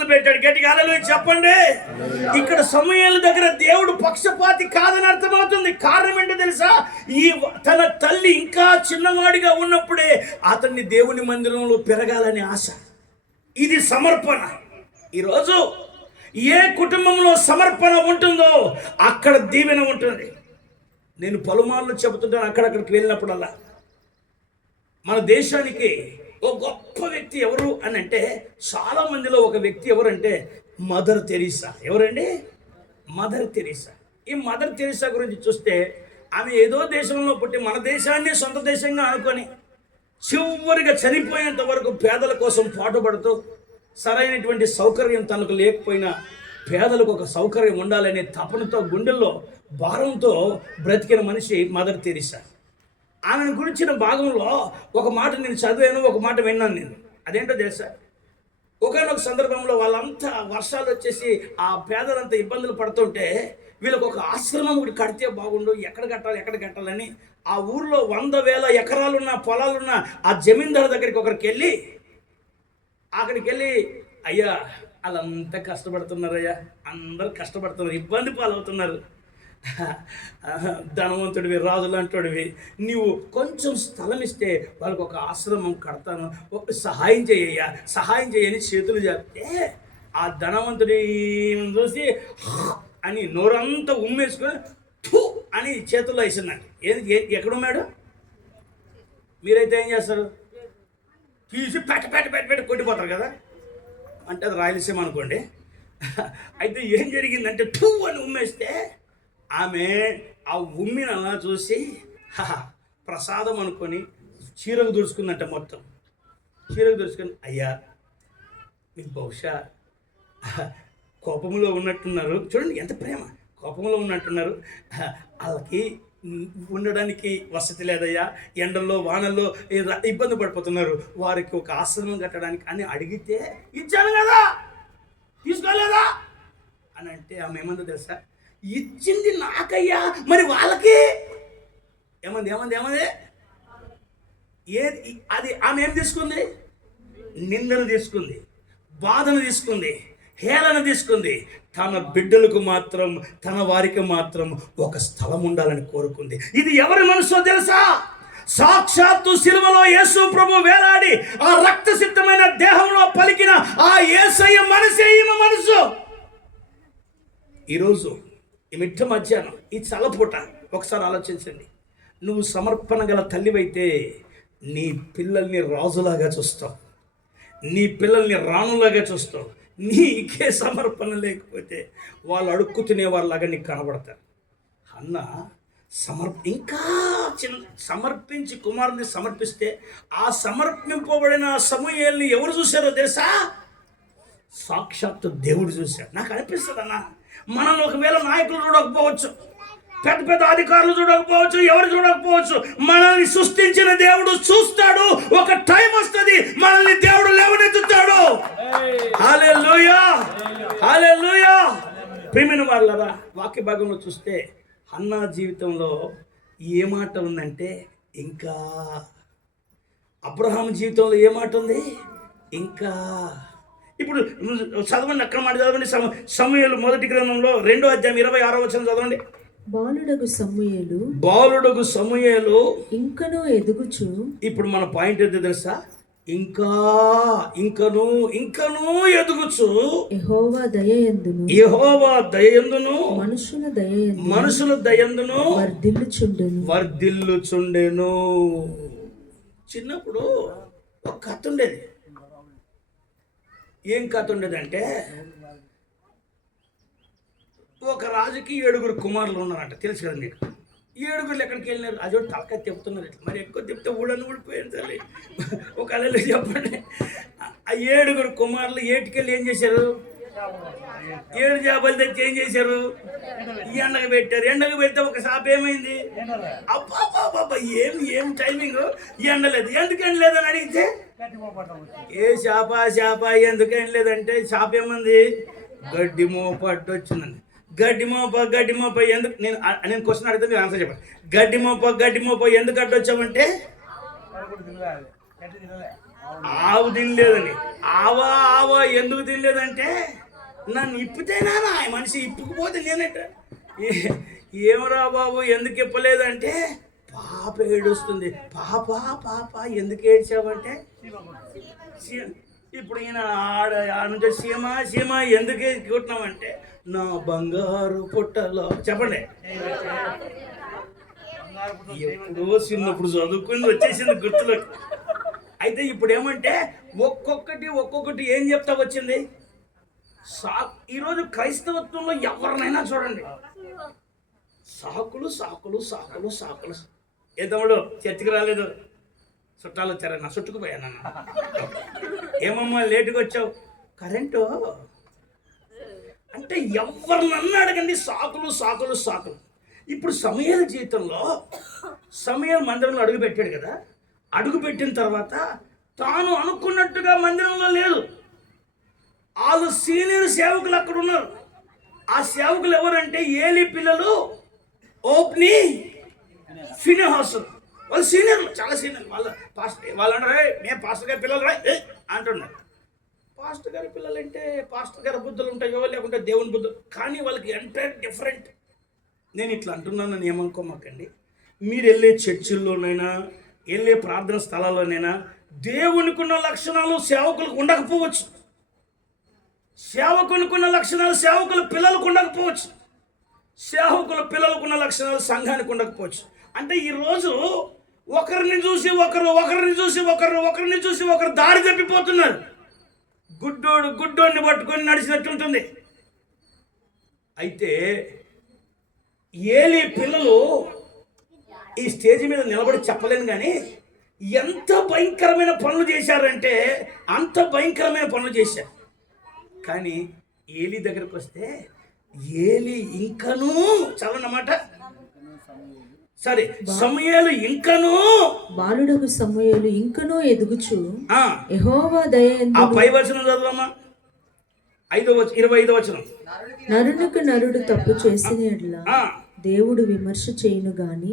మొదలుపెట్టాడు. గట్టిగా హల్లెలూయా చెప్పండి. ఇక్కడ సమూయేలు దగ్గర దేవుడు పక్షపాతి కాదని అర్థమవుతుంది. కారణం ఏంటో తెలుసా? తన తల్లి ఇంకా చిన్నవాడిగా ఉన్నప్పుడే అతన్ని దేవుని మందిరంలో పెరగాలని ఆశ. ఇది సమర్పణ. ఈరోజు ఏ కుటుంబంలో సమర్పణ ఉంటుందో అక్కడ దీవెన ఉంటుంది. నేను పలుమార్లు చెబుతుంటాను అక్కడక్కడికి వెళ్ళినప్పుడల్లా. మన దేశానికి ఒక గొప్ప వ్యక్తి ఎవరు అని అంటే, చాలా మందిలో ఒక వ్యక్తి ఎవరంటే మదర్ తెరీసా. ఎవరండి? Mother Teresa. ఈ మదర్ తెరీసా గురించి చూస్తే, ఆమె ఏదో దేశంలో పుట్టి మన దేశాన్ని సొంత దేశంగా అనుకొని చివరిగా చనిపోయేంత వరకు పేదల కోసం పాటుపడుతూ, సరైనటువంటి సౌకర్యం తనకు లేకపోయినా పేదలకు ఒక సౌకర్యం ఉండాలనే తపనతో, గుండెల్లో భారంతో బ్రతికిన మనిషి మదర్ తెరీసా. ఆమెను గురించిన భాగంలో ఒక మాట నేను చదివాను, ఒక మాట విన్నాను నేను. అదేంటో తెలుసా? ఒకనొక సందర్భంలో వాళ్ళంతా వర్షాలు వచ్చేసి ఆ పేదలంతా ఇబ్బందులు పడుతుంటే, వీళ్ళకి ఒక ఆశ్రమం ఒకటి కడితే బాగుండు, ఎక్కడ కట్టాలని ఆ ఊర్లో 100,000 ఎకరాలున్న పొలాలున్న ఆ జమీందారు దగ్గరికి అక్కడికి వెళ్ళి అయ్యా వాళ్ళంతా కష్టపడుతున్నారయ్యా, అందరూ కష్టపడుతున్నారు, ఇబ్బంది పాలవుతున్నారు. ధనవంతుడివి, రాజు లాంటివి, నీవు కొంచెం స్థలం ఇస్తే వాళ్ళకి ఒక ఆశ్రమం కడతాను, ఒక సహాయం చేయని చేతులు చెప్తే, ఆ ధనవంతుడి చూసి అని నోరంతా ఉమ్మేసుకొని థూ అని చేతుల్లో వేసిందండి. ఎక్కడున్నాడు? మీరైతే ఏం చేస్తారు? తీసి పెట్టి కొట్టిపోతారు కదా. అంటే అది రాయలసీమ అనుకోండి. అయితే ఏం జరిగిందంటే ఠూ అని ఉమ్మేస్తే ఆమె ఆ ఉమ్మిని అలా చూసి ప్రసాదం అనుకొని చీరకు దుడుచుకుందంట. మొత్తం చీరకు దుడుచుకొని, అయ్యా మీకు బహుశా కోపంలో ఉన్నట్టున్నారు, చూడండి ఎంత ప్రేమ, కోపంలో ఉన్నట్టున్నారు, వాళ్ళకి ఉండడానికి వసతి లేదయ్యా, ఎండల్లో వానల్లో ఇబ్బంది పడిపోతున్నారు, వారికి ఒక ఆశ్రమం కట్టడానికి అని అడిగితే ఇచ్చాను కదా, తీసుకోలేదా అని అంటే ఆమె ఏమందో తెలుసా? ఇచ్చింది నాకయ్యా, మరి వాళ్ళకి ఏమంది అది ఆమె ఏం తీసుకుంది? నిందను తీసుకుంది, బాధను తీసుకుంది, హేళన తీసుకుంది. తన బిడ్డలకు మాత్రం, తన వారికి మాత్రం ఒక స్థలం ఉండాలని కోరుకుంది. ఇది ఎవరి మనసో తెలుసా? సాక్షాత్తు సిలువలో యేసు ప్రభు వేలాడి ఆ రక్త సిద్ధమైన దేహంలో పలికిన ఆ యేసయ్య మనసే ఈమె మనసు. ఈరోజు ఈ మిట్ట మధ్యాహ్నం, ఈ చల్లపూట ఒకసారి ఆలోచించండి. నువ్వు సమర్పణ గల తల్లివైతే నీ పిల్లల్ని రాజులాగా చూస్తావు, నీ పిల్లల్ని రాణులాగా చూస్తావు. నీకే సమర్పణ లేకపోతే వాళ్ళు అడుక్కు తినేవాళ్ళలాగా నీకు కనబడతారు. అన్న ఇంకా సమర్పించి కుమారుని సమర్పిస్తే, ఆ సమర్పింపబడిన సమూయేలుని ఎవరు చూశారో తెలుసా? సాక్షాత్తు దేవుడు చూశాడు. నాకు అనిపిస్తుంది అన్న, మనం ఒకవేళ నాయకులు చూడకపోవచ్చు, పెద్ద పెద్ద అధికారులు చూడకపోవచ్చు, ఎవరు చూడకపోవచ్చు, మనల్ని సృష్టించిన దేవుడు చూస్తాడు. ఒక టైం వస్తుంది, మనల్ని దేవుడు లేవనెత్తుతాడు. హల్లెలూయా, హల్లెలూయా. ప్రియమైన వాళ్ళరా, వాక్య భాగంలో చూస్తే హన్నా జీవితంలో ఏ మాట ఉందంటే ఇంకా. అబ్రహాం జీవితంలో ఏ మాట ఉంది? ఇంకా. ఇప్పుడు చదవండి, అక్కడ మాట చదవండి. సమూయేలు మొదటి గ్రంథంలో 2వ అధ్యాయం 26వ వచనం చదవండి. బాలుడగు సమూయేలు ఇంకనూ ఎదుగుచు. ఇప్పుడు మన పాయింట్ ఏంటో తెలుసా? ఇంకనూ ఎదుగుచు. యెహోవా దయయందును మనుషుల దయయందును వర్ధిల్లుచుండెను. చిన్నప్పుడు ఒక కథ ఉండేది. ఏం కథ ఉండేదంటే, ఒక రాజుకి 7 కుమారులు ఉన్నారంట. తెలుసు కదా మీకు? 7 ఎక్కడికి వెళ్ళినారు? అది తలకాయ తిప్పుతున్నారు. మరి ఎక్కువ తిప్పితే ఊడని ఊడిపోయింది సరే. ఒక అల్లెలు చెప్పండి. ఆ 7 కుమారులు ఏటికెళ్ళి ఏం చేశారు? 7 చేపలు తెచ్చి ఏం చేశారు? ఎండకు పెట్టారు. ఎండకు పెడితే ఒక షాప్ ఏమైంది? అబ్బా ఏం టైమింగ్! ఎండలేదు. ఎందుకు ఎండలేదని అడిగితే, ఏ చేప ఎందుకు ఎండలేదంటే, షాప్ ఏమంది? గడ్డి మోపట్టు వచ్చిందండి. గడ్డి మోప ఎందుకు, నేను క్వశ్చన్ అడిగితే మీరు ఆన్సర్ చెప్పండి. గడ్డి మోప ఎందుకు అడ్డొచ్చామంటే, ఆవు తినలేదని. ఆవా ఆవా ఎందుకు తినలేదంటే నన్ను ఇప్పితేనా ఆ మనిషి, ఇప్పుకుపోతే నేనట. ఏమరా బాబు ఎందుకు ఇప్పలేదంటే పాప ఏడుస్తుంది. పాప పాప ఎందుకు ఏడ్చావంటే ఇప్పుడు ఈయన ఆడ సీమ సీమ ఎందుకు ఎత్తుకుంటున్నామంటే నా బంగారు పుట్టలో. చెప్పండి, ఎప్పుడో చిన్నప్పుడు చదువుకుని వచ్చేసింది గుర్తులోకి. అయితే ఇప్పుడు ఏమంటే ఒక్కొక్కటి ఏం చెప్తా వచ్చింది. ఈరోజు క్రైస్తవత్వంలో ఎవరినైనా చూడండి, సాకులు సాకులు సాకులు సాకులు. ఏ తమ్ముడు చర్చికి రాలేదు, చుట్టాలు వచ్చారా? నా చుట్టుకుపోయాను. ఏమమ్మా లేటుగా వచ్చావు? కరెంటు అంటే ఎవరినన్నా అడగండి, సాకులు సాకులు సాకులు. ఇప్పుడు సమయాల జీవితంలో సమయాల మందిరంలో అడుగు పెట్టాడు కదా, అడుగు పెట్టిన తర్వాత తాను అనుకున్నట్టుగా మందిరంలో లేదు. వాళ్ళు సీనియర్ సేవకులు అక్కడ ఉన్నారు. ఆ సేవకులు ఎవరంటే ఏలీ పిల్లలు ఓప్ని ఫినెహాస్. వాళ్ళు సీనియర్లు, చాలా సీనియర్. వాళ్ళు అంటారు మేము పాస్టర్ గారి పిల్లలు రా అంటున్నారు. పాస్టర్ గారి పిల్లలు అంటే పాస్టర్ గారి బుద్ధులు ఉంటాయో లేకుంటే దేవుని బుద్ధులు, కానీ వాళ్ళకి ఎంటైర్ డిఫరెంట్. నేను ఇట్లా అంటున్నానని ఏమనుకోమాకండి. మీరు వెళ్ళే చర్చిల్లోనైనా వెళ్ళే ప్రార్థన స్థలాల్లోనైనా దేవునికి ఉన్న లక్షణాలు సేవకులకు ఉండకపోవచ్చు, సేవకునికి ఉన్న లక్షణాలు సేవకుల పిల్లలకు ఉండకపోవచ్చు, సేవకుల పిల్లలకు ఉన్న లక్షణాలు సంఘానికి ఉండకపోవచ్చు. అంటే ఈరోజు ఒకరిని చూసి ఒకరు దారి తప్పిపోతున్నారు. గుడ్డోడిని పట్టుకొని నడిచినట్టు ఉంటుంది. అయితే ఏలీ పిల్లలు ఈ స్టేజ్ మీద నిలబడి చెప్పలేను కానీ ఎంత భయంకరమైన పనులు చేశారంటే అంత భయంకరమైన పనులు చేశారు. కానీ ఏలీ దగ్గరకు వస్తే ఏలీ ఇంకనూ చదవనమాట. సరే, సమూయేలు ఇంకనూ బాలుడగు సమూయేలు ఇంకనూ ఎదుగుచు యెహోవా దయయందు. ఆ పై వచనం చదవమ్మా, 25వ వచనం. నరునికి నరుడు తప్పు చేసిన యెడల దేవుడు విమర్శ చేయును గాని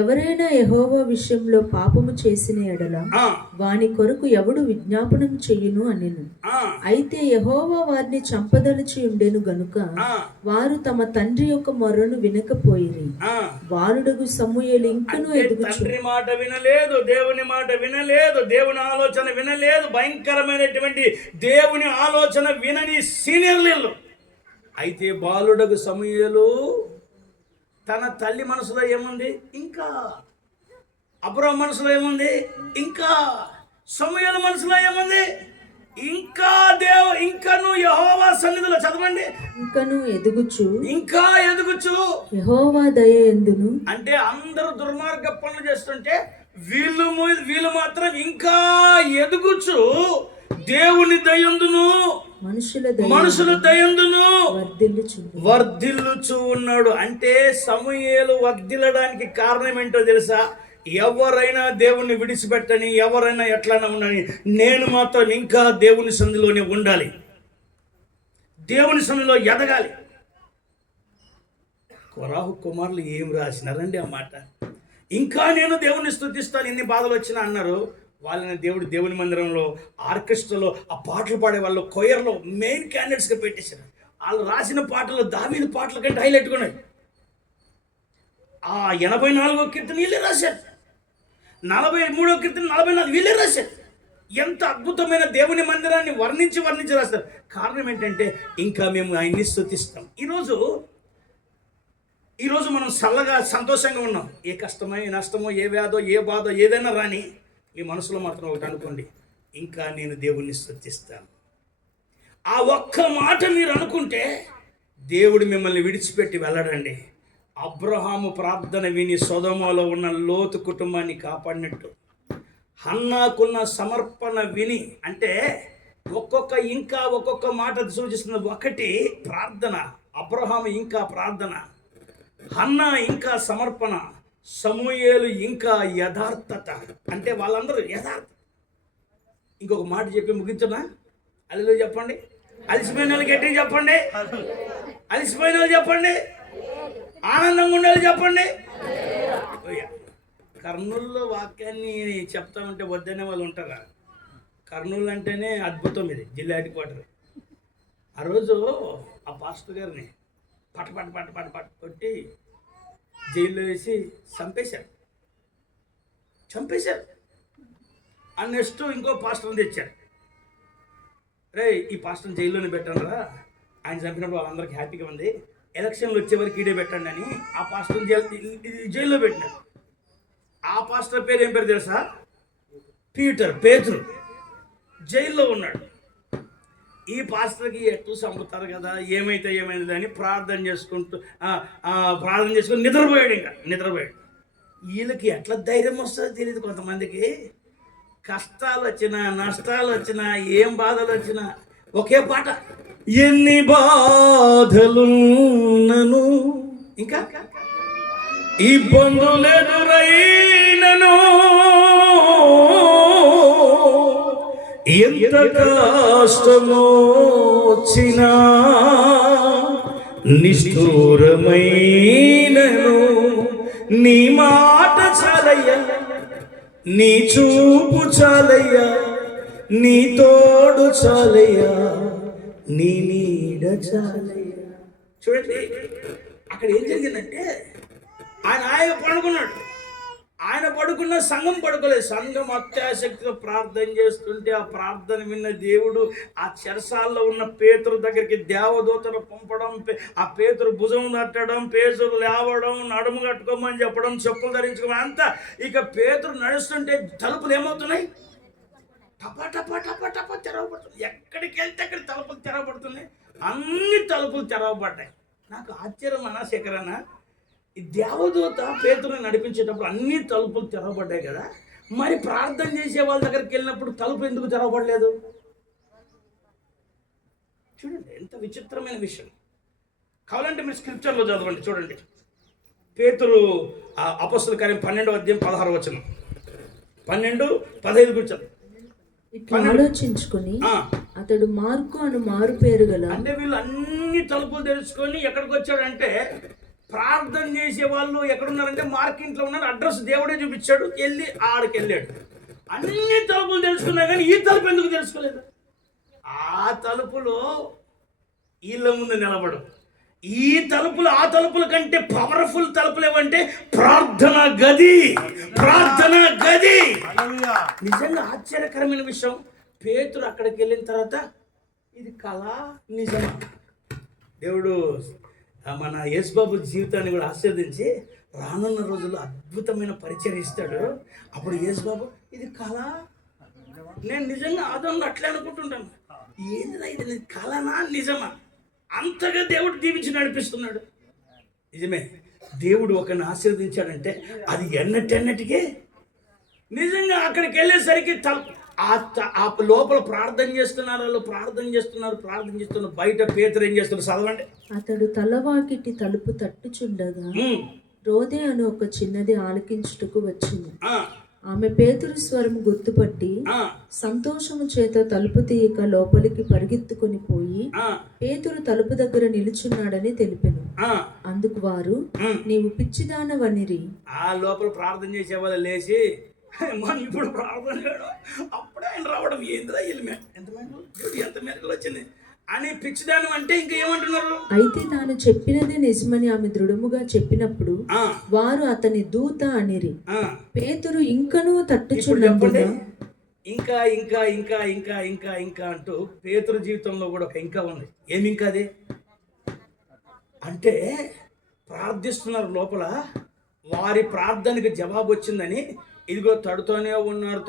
ఎవరైనా యెహోవా విషయంలో పాపము చేసిన ఎడల వాని కొరకు ఎవడు విజ్ఞాపనం చెయ్యును అనెను. అయితే యెహోవా వారిని చంపదలిచి ఉండెను గనుక వారు తమ తండ్రి యొక్క మొర్రను వినకపోయిరి. బాలుడగు సమూయేలు ఇంకనూ ఎదుగుచు. తండ్రి మాట వినలేదు, దేవుని మాట వినలేదు, దేవుని ఆలోచన వినలేదు. భయంకరమైనటువంటి దేవుని ఆలోచన వినని సీనియర్లు. అయితే బాలుడగు సమూయేలు తన తల్లి మనసులో ఏముంది, ఇంకా అబ్రాహాము మనసులో ఏముంది, ఇంకా సమూయేలు మనసులో ఏముంది, ఇంకను యెహోవా సన్నిధిలో చదవండి, ఇంకను ఎదుగుచు యెహోవా దయయందును. అంటే అందరూ దుర్మార్గ పనులు చేస్తుంటే వీళ్ళు మాత్రం ఇంకా ఎదుగుచు దేవుని దయందును మనుషుల దయందును వర్ధిల్లుచు ఉన్నాడు. అంటే సమూయేలు వర్ధిల్లడానికి కారణం ఏంటో తెలుసా? ఎవరైనా దేవుణ్ణి విడిచిపెట్టని, ఎవరైనా ఎట్లైనా ఉండని, నేను మాత్రం ఇంకా దేవుని సన్నిధిలోనే ఉండాలి, దేవుని సన్నిధిలో ఎదగాలి. కొరాహు కుమారులు ఏం రాసినారండి ఆ మాట? ఇంకా నేను దేవుణ్ణి స్తుతిస్తాను ఎన్ని బాధలు వచ్చినా అన్నారు. వాళ్ళని దేవుని మందిరంలో ఆర్కెస్ట్రాలో ఆ పాటలు పాడే వాళ్ళు కొయర్లో మెయిన్ క్యాండిడేట్స్గా పెట్టేశారు. వాళ్ళు రాసిన పాటలు దావీదు పాటల కంటే హైలైట్గా ఉన్నాయి. ఆ 84వ కీర్తన వీళ్ళే రాశారు, 43వ కీర్తన 44 వీళ్ళే రాశారు. ఎంత అద్భుతమైన దేవుని మందిరాన్ని వర్ణించి రాస్తారు. కారణం ఏంటంటే ఇంకా మేము ఆయన్ని స్తుతిస్తాం. ఈరోజు మనం చల్లగా సంతోషంగా ఉన్నాం. ఏ కష్టమో ఏ నష్టమో ఏ వ్యాధో ఏ బాధో ఏదైనా రాని మీ మనసులో మాత్రం ఒకటి అనుకోండి, ఇంకా నేను దేవుణ్ణి స్తుతిస్తాను. ఆ ఒక్క మాట మీరు అనుకుంటే దేవుడు మిమ్మల్ని విడిచిపెట్టి వెళ్ళడండి. అబ్రహాము ప్రార్థన విని సొదొమలో ఉన్న లోతు కుటుంబాన్ని కాపాడినట్టు, హన్నాకున్న సమర్పణ విని, అంటే ఒక్కొక్క మాట సూచిస్తున్న. ఒకటి ప్రార్థన, అబ్రహాము ఇంకా ప్రార్థన, హన్నా ఇంకా సమర్పణ, సమూయేలు ఇంకా యథార్థత. అంటే వాళ్ళందరూ యథార్థ. ఇంకొక మాట చెప్పి ముగించున్నా, అల్లు చెప్పండి, అలసిపోయిన వాళ్ళు గట్టిగా చెప్పండి, అలసిపోయిన వాళ్ళు చెప్పండి, ఆనందంగా ఉండాలి చెప్పండి. కర్నూలులో వాక్యాన్ని చెప్తా ఉంటే వద్దనే వాళ్ళు ఉంటారా? కర్నూలు అంటేనే అద్భుతం, ఇది జిల్లా హెడ్ క్వార్టర్. ఆ రోజు ఆ పాస్టర్ గారిని పట పట పట పట పట కొట్టి జైల్లో వేసి చంపేశారు. ఆ నెక్స్ట్ ఇంకో పాస్టర్ని తెచ్చారు. రే, ఈ పాస్టర్ని జైల్లోనే పెట్టాను రా, ఆయన చంపినప్పుడు వాళ్ళందరికీ హ్యాపీగా ఉంది, ఎలక్షన్లు వచ్చే వరకు ఈడే పెట్టండి అని ఆ పాస్టర్ని జైల్లో పెట్టినారు. ఆ పాస్టర్ పేరు ఏం పేరు తెలుసా? పేతురు జైల్లో ఉన్నాడు. ఈ పాస్టర్కి ఎటు చంపుతారు కదా, ఏమైతే ఏమైంది అని ప్రార్థన చేసుకుని నిద్రపోయాడు. వీళ్ళకి ఎట్లా ధైర్యం వస్తుందో తెలియదు. కొంతమందికి కష్టాలు వచ్చినా, నష్టాలు వచ్చినా, ఏం బాధలు వచ్చినా ఒకే పాట, ఎన్ని బాధలున్నను, ఇంకా ఇబ్బందులు ఎదురైనను, ఎంత కష్టమొచ్చినా, నిష్ఠూరమైనను, నీ మాట చాలయ్యా, నీ చూపు చాలయ్యా, నీ తోడు చాలయ్యా, నీ నీడ చాలయ్యా. చూడండి, అక్కడ ఏం జరిగిందంటే ఆయన పడుకున్న సంఘం పడుకోలేదు. సంఘం అత్యాశక్తితో ప్రార్థన చేస్తుంటే ఆ ప్రార్థన విన్న దేవుడు ఆ చెరసాల్లో ఉన్న పేతురు దగ్గరికి దేవదూతను పంపడం, ఆ పేతురు భుజం తట్టడం, పేతురు లేవడం, నడుము కట్టుకోమని చెప్పడం, చెప్పులు ధరించుకోమని అంతా. ఇక పేతురు నడుస్తుంటే తలుపులు ఏమవుతున్నాయి? టపా టపా టపా టపా తెరవబడుతుంది. ఎక్కడికి వెళ్తే అక్కడ తలుపులు తెరవబడుతున్నాయి. అన్ని తలుపులు తెరవబడ్డాయి. నాకు ఆశ్చర్యం అన్నా, శేఖరన్న, ఈ దేవదూత పేతురుని నడిపించేటప్పుడు అన్ని తలుపులు తెరవబడ్డాయి కదా, మరి ప్రార్థన చేసే వాళ్ళ దగ్గరికి వెళ్ళినప్పుడు తలుపు ఎందుకు తెరవబడలేదు? చూడండి, ఎంత విచిత్రమైన విషయం. కావాలంటే మీరు స్క్రిప్చర్లో చదవండి. చూడండి, పేతురు అపొస్తలుల కార్యం 12వ అధ్యాయం 16వ వచనం, 12:15 కూర్చొని ఇట్లా ఆలోచించుకుని అతడు మార్కు అను మారు పేరు గల, అంటే వీళ్ళు అన్ని తలుపులు తెరుచుకొని ఎక్కడికి వచ్చాడంటే, ప్రార్థన చేసే వాళ్ళు ఎక్కడున్నారంటే మార్క్ ఇంట్లో ఉన్నారు. అడ్రస్ దేవుడే చూపించాడు, వెళ్ళి ఆడికి వెళ్ళాడు. అన్ని తలుపులు తెలుసుకున్నా కానీ ఈ తలుపు ఎందుకు తెలుసుకోలేదు? ఆ తలుపులు వీళ్ళ ముందు నిలబడు. ఈ తలుపులు ఆ తలుపుల కంటే పవర్ఫుల్ తలుపులు ఏమంటే ప్రార్థన గది. నిజంగా ఆశ్చర్యకరమైన విషయం. పేతురు అక్కడికి వెళ్ళిన తర్వాత ఇది కళ నిజమా? దేవుడు మన యేసుబాబు జీవితాన్ని కూడా ఆశీర్వదించి రానున్న రోజుల్లో అద్భుతమైన పరిచయం ఇస్తాడు. అప్పుడు యేసుబాబు ఇది కళ, నేను నిజంగా ఆదరణ అట్లే అనుకుంటుంటాను, ఏంటిదా ఇది కళనా నిజమా? అంతగా దేవుడు దీవించి నడిపిస్తున్నాడు. నిజమే, దేవుడు ఒకరిని ఆశీర్వదించాడంటే అది ఎన్నటికే నిజంగా. అక్కడికి వెళ్ళేసరికి ఆ లోపల ప్రార్థన చేస్తున్నారు, వాళ్ళు ప్రార్థన చేస్తున్నారు. బయట పేతురు ఏం చేస్తున్నారు? చదవండి. అతడు తలవాకిటి తలుపు తట్టుచుండగా రోదే అని ఒక చిన్నది ఆలకించుటకు వచ్చింది. ఆమె పేతురు స్వరం గుర్తుపట్టి సంతోషము చేత తలుపు తీయక లోపలికి పరిగెత్తుకొని పోయి పేతురు తలుపు దగ్గర నిలుచున్నాడని తెలిపెను. అందుకు వారు, నీవు పిచ్చిదానవనిరి. ఆ లోపల ప్రార్థన చేసే వాళ్ళు లేచి, మనం ఇప్పుడు ప్రార్థన చేయడం, అప్పుడే ఆయన రావడం, ఏంద్రా ఎంత మేరకలు వచ్చింది అని పిచ్చిదానం అంటే ఇంకా ఏమంటున్నారు? అయితే తాను చెప్పినదే నిజమని ఆమె దృఢముగా చెప్పినప్పుడు వారు అతని దూత అనిరి. పేతురు ఇంకనూ తట్టుచున్నప్పుడు ఇంకా ఇంకా ఇంకా ఇంకా ఇంకా ఇంకా అంటూ పేతురు జీవితంలో కూడా ఒక ఇంకా ఉంది. ఏమి ఇంకా అది అంటే, ప్రార్థిస్తున్నారు లోపల, వారి ప్రార్థనకి జవాబు వచ్చిందని ఇదిగో తడుతూనే ఉన్నారు.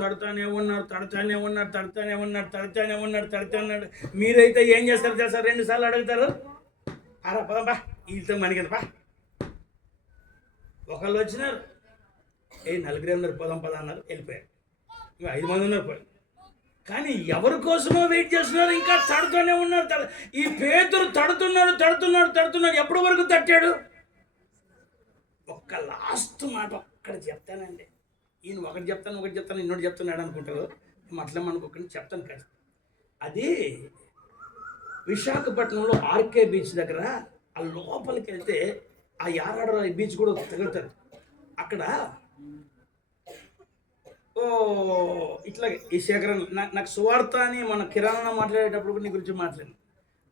మీరైతే ఏం చేస్తారు తెలుసా? 2 సార్లు అడుగుతారు, అరా పదంపా, వీళ్ళతో మనకి పా. ఒకళ్ళు వచ్చినారు, 4 ఉన్నారు, పద అన్నారు, వెళ్ళిపోయారు. 5 మంది ఉన్నారు పోయి. కానీ ఎవరి కోసమో వెయిట్ చేస్తున్నారు, ఇంకా తడుతూనే ఉన్నారు. ఈ పేతురు తడుతున్నాడు. ఎప్పటి వరకు తట్టాడు? ఒక్క లాస్ట్ మాట ఒక్కడ చెప్తానండి. ఈయన ఒకటి చెప్తాను ఇన్నోటి చెప్తున్నాడు అనుకుంటారు. అట్లేమనుకోకుండా చెప్తాను కదా. అది విశాఖపట్నంలో ఆర్కే బీచ్ దగ్గర ఆ లోపలికి వెళ్తే ఆ యారాడ బీచ్ కూడా తగులుతారు. అక్కడ ఓ ఇట్లాగే ఈ శేఖరన్ నాకు సువార్త అని మన కిరాణా మాట్లాడేటప్పుడు కూడా నీ గురించి మాట్లాడి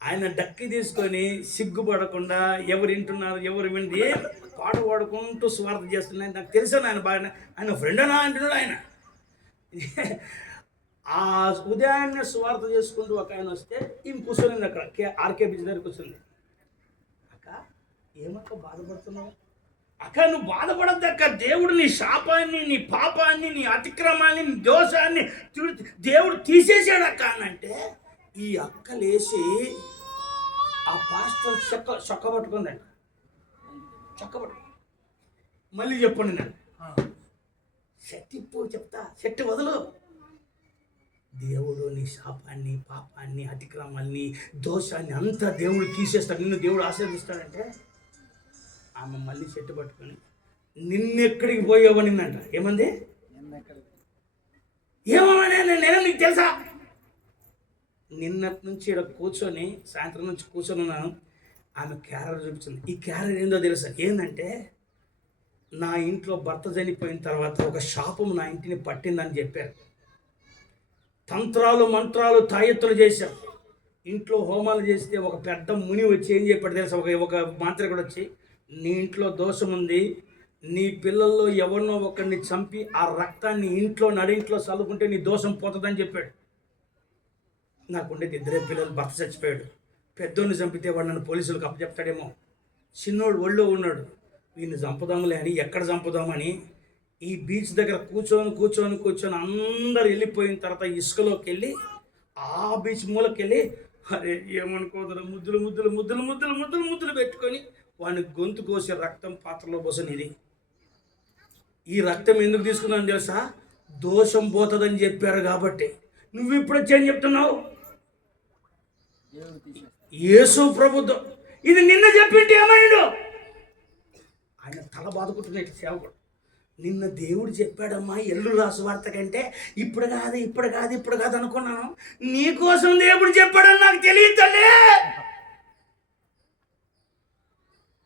ఆయన డక్కి తీసుకొని సిగ్గుపడకుండా ఎవరు వింటున్నారు ఎవరు వింది పాట పాడుకుంటూ సువార్త చేస్తున్నాయి. నాకు తెలిసాను ఆయన బాగా, ఆయన ఫ్రెండ్ అనా అంటున్నాడు ఆయన. ఆ ఉదయాన్నే సువార్త చేసుకుంటూ ఒక ఆయన వస్తే ఈయన కూర్చొని అక్కడ ఆర్కే బీచ్ దగ్గర కూర్చుంది. అక్క ఏమక్క బాధపడుతున్నావు? అక్క నువ్వు బాధపడద్దు అక్క, దేవుడు నీ శాపాన్ని, నీ పాపాన్ని, నీ అతిక్రమాన్ని, నీ దోషాన్ని దేవుడు తీసేసాడు అక్క అని అంటే, ఈ అక్క లేచి ఆ పాస్టర్ చొక్క పట్టుకుందండి. చొక్క పట్టుకు మళ్ళీ చెప్పండి నేను శక్తి చెప్తా, శక్తి వదలు. దేవుడు నీ శాపాన్ని, పాపాన్ని, అతిక్రమాన్ని, దోషాన్ని అంతా దేవుడు తీసేస్తాడు, నిన్ను దేవుడు ఆశీర్వదిస్తాడంటే ఆమె మళ్ళీ చెట్టు పట్టుకొని నిన్నెక్కడికి పోయావని అంట. ఏమంది? ఏమన్నా నేను నీకు తెలుసా? నిన్నటి నుంచి ఇక్కడ కూర్చొని సాయంత్రం నుంచి కూర్చొని ఉన్నాను. ఆమె క్యారెట్ చూపించింది. ఈ క్యారెట్ ఏందో తెలుసా? ఏంటంటే నా ఇంట్లో భర్త చనిపోయిన తర్వాత ఒక శాపం నా ఇంటిని పట్టిందని చెప్పారు. తంత్రాలు మంత్రాలు తాయెత్తులు చేశాం. ఇంట్లో హోమాలు చేస్తే ఒక పెద్ద ముని వచ్చి ఏం చెప్పాడు తెలుసా? ఒక మాంత్రికుడు వచ్చి, నీ ఇంట్లో దోషం ఉంది, నీ పిల్లల్లో ఎవరినో ఒకరిని చంపి ఆ రక్తాన్ని ఇంట్లో నడింట్లో చల్లుకుంటే నీ దోషం పోతుందని చెప్పాడు. నాకుండేది 2 పిల్లలు, భర్త చచ్చిపోయాడు. పెద్దోడిని చంపితే వాడు నన్ను పోలీసులకు అప్పచెప్తాడేమో. చిన్నోడు ఒళ్ళో ఉన్నాడు, వీడిని చంపుదాములే అని ఎక్కడ చంపుదామని ఈ బీచ్ దగ్గర కూర్చొని అందరు వెళ్ళిపోయిన తర్వాత ఇసుకలోకి వెళ్ళి ఆ బీచ్ మూలకి వెళ్ళి, అరే ఏమనుకోదరు, ముద్దులు పెట్టుకొని వాడిని గొంతు కోసి రక్తం పాత్రలో పోసని. ఇది ఈ రక్తం ఎందుకు తీసుకున్నాను తెలుసా? దోషం పోతుందని చెప్పారు కాబట్టి. నువ్వు ఇప్పుడు వచ్చి ఏం చెప్తున్నావు? యేసు ప్రభుత్వం ఇది నిన్న చెప్పింటే ఏమైండు? ఆయన తల బాదుకుంటున్నాడు సేవకుడు. నిన్న దేవుడు చెప్పాడమ్మా ఎల్లు రాసు వార్త కంటే ఇప్పుడు కాదు అనుకున్నాను. నీకోసం దేవుడు చెప్పాడని నాకు తెలియదులే.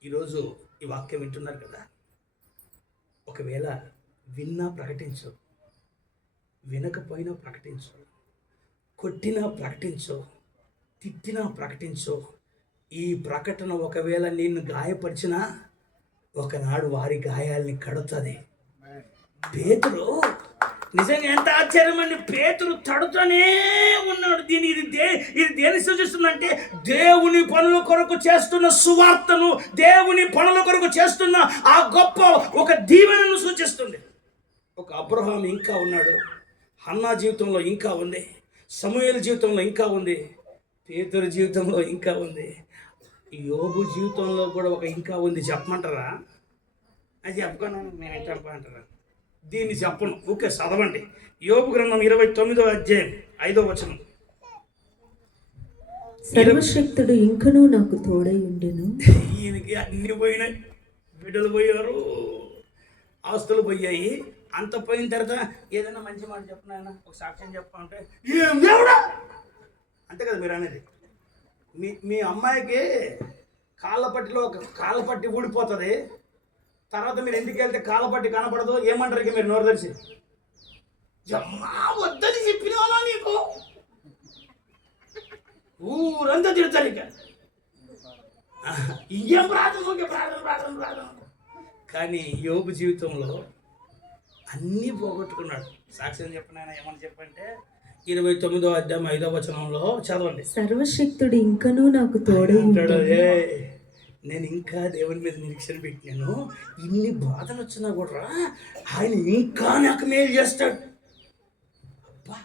ఈరోజు ఈ వాక్యం వింటున్నారు కదా, ఒకవేళ విన్నా ప్రకటించు, వినకపోయినా ప్రకటించు, కొట్టినా ప్రకటించు, తిట్టినా ప్రకటించు. ఈ ప్రకటన ఒకవేళ నిన్ను గాయపరిచినా ఒకనాడు వారి గాయాల్ని కడుతుంది. పేతురు నిజంగా ఎంత ఆశ్చర్యం అండి, పేతురు తడుతూనే ఉన్నాడు. ఇది దేని సూచిస్తుందంటే దేవుని పనుల కొరకు చేస్తున్న సువార్తను, దేవుని పనుల కొరకు చేస్తున్న ఆ గొప్ప ఒక దీవెనను సూచిస్తుంది. ఒక అబ్రహాం ఇంకా ఉన్నాడు, హన్నా జీవితంలో ఇంకా ఉంది, సమూయేలు జీవితంలో ఇంకా ఉంది, పేతురు జీవితంలో ఇంకా ఉంది, యోబు జీవితంలో కూడా ఒక ఇంకా ఉంది. చెప్పమంటారా? అది చెప్పుకోను, నేను ఎట్లా అంటారా? దీన్ని చెప్పను, ఓకే చదవండి. యోబు గ్రంథం 29వ అధ్యాయం 5వ వచనం. సర్వశక్తుడు ఇంకనూ నాకు తోడై ఉండెను. ఈయనకి అన్ని పోయినాయి, బిడ్డలు పోయారు, ఆస్తులు పోయాయి. అంత పోయిన తర్వాత ఏదైనా మంచి మాట చెప్పిన ఒక సాక్ష్యం చెప్పాలంటే ఏం దేవుడా అంతే కదా మీరు అనేది. మీ అమ్మాయికి కాళ్ళపట్టిలో ఒక కాళ్ళపట్టి ఊడిపోతుంది, తర్వాత మీరు ఇంటికి వెళ్తే కాళ్ళపట్టి కనపడదు, ఏమంటారు ఇక మీరు నోరు తెరిచి? వద్దని చెప్పినా నీకు ఊరంతా తిడతారు. ఇక ఇంకేం ప్రార్థన. కానీ యోబు జీవితంలో అన్నీ పోగొట్టుకున్నాడు. సాక్ష్యం చెప్పిన ఏమని చెప్పంటే 29వ అధ్యాయం 5వ వచనంలో చదవండి. సర్వశక్తుడు ఇంకనూ నాకు తోడై ఉంటాడు. నేను ఇంకా దేవుని మీద నిరీక్షణ పెట్టినాను, ఇన్ని బాధలు వచ్చినా కూడా ఆయన ఇంకా నాకు మేలు చేస్తాడు. అబ్బా,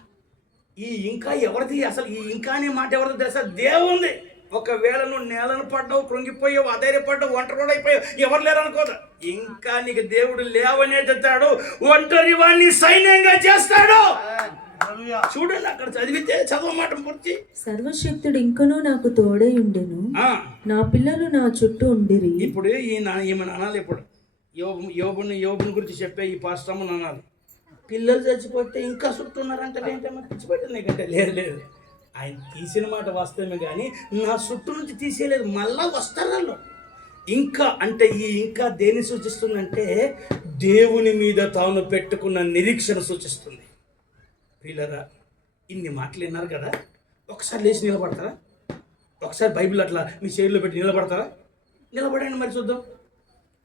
ఈ ఇంకా ఎవరిది అసలు? ఈ ఇంకా అనే మాట ఎవరిది తెలుసా? దేవుంది. ఒకవేళ నువ్వు నేలను పడ్డావు, కృంగిపోయావు, అధైర్యపడ్డావు, ఒంటరి అయిపోయావు, ఎవరు లేరనుకోదా, ఇంకా నీకు దేవుడు లేవనే చెప్తాడు, ఒంటరి వాడిని సైన్యంగా చేస్తాడు. చూడండి, అక్కడ చదివితే చదవమాట పూర్తి. సర్వశక్తుడు ఇంకనూ నాకు తోడై ఉండెను, నా పిల్లలు నా చుట్టూ ఉండిరి. ఇప్పుడు ఈమెను అనాలి. ఇప్పుడు యోబుని గురించి చెప్పే ఈ పాస్టమ్మని అనాలి. పిల్లలు చచ్చిపోతే ఇంకా చుట్టూ ఉన్నారంటే ఏంటమ్మా చచ్చిపోయింది నీకంటే? లేదు, ఆయన తీసిన మాట వాస్తవమే కానీ నా చుట్టూ నుంచి తీసేయలేదు, మళ్ళా వస్తారు వాళ్ళు. ఇంకా అంటే ఈ ఇంకా దేన్ని సూచిస్తుందంటే దేవుని మీద తాను పెట్టుకున్న నిరీక్షణ సూచిస్తుంది. ప్రియులారా, ఇన్ని మాటలు విన్నారు కదా, ఒకసారి లేచి నిలబడతారా? ఒకసారి బైబిల్ అట్లా మీ చేతిలో పెట్టి నిలబడతారా? నిలబడండి, మరి చూద్దాం.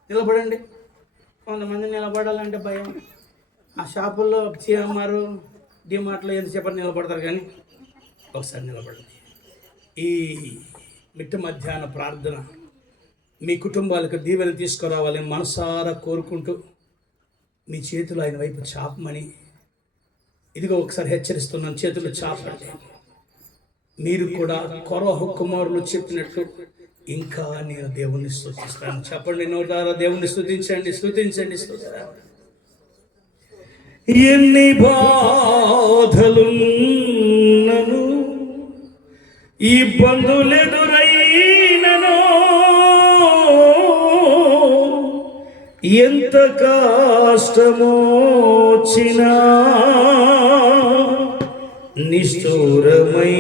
నిలబడండి. కొంతమంది నిలబడాలంటే భయం. ఆ షాపుల్లో సిఎంఆర్ డిమార్ట్లో ఎంతసేపటి నిలబడతారు, కానీ ఒకసారి నిలబడండి. ఈ మిట్ట మధ్యాహ్న ప్రార్థన మీ కుటుంబాలకు దీవెన తీసుకురావాలని మనసారా కోరుకుంటూ మీ చేతులు ఆయన వైపు చాపమని ఇదిగో ఒకసారి హెచ్చరిస్తున్నాను. చేతులు చాపండి. మీరు కూడా కొరహు కుమారులు చెప్పినట్లు ఇంకా నేను దేవుణ్ణి స్తుతిస్తాను. చెప్పండి నోటారా, దేవుణ్ణి స్తుతించండి, స్తుతించండి, స్తుతించండి. ఎన్ని బాధలున్నను, ఇబ్బందులెదురైనను, ఎంత కష్టమోచినా, నిష్ఠూరమైనను,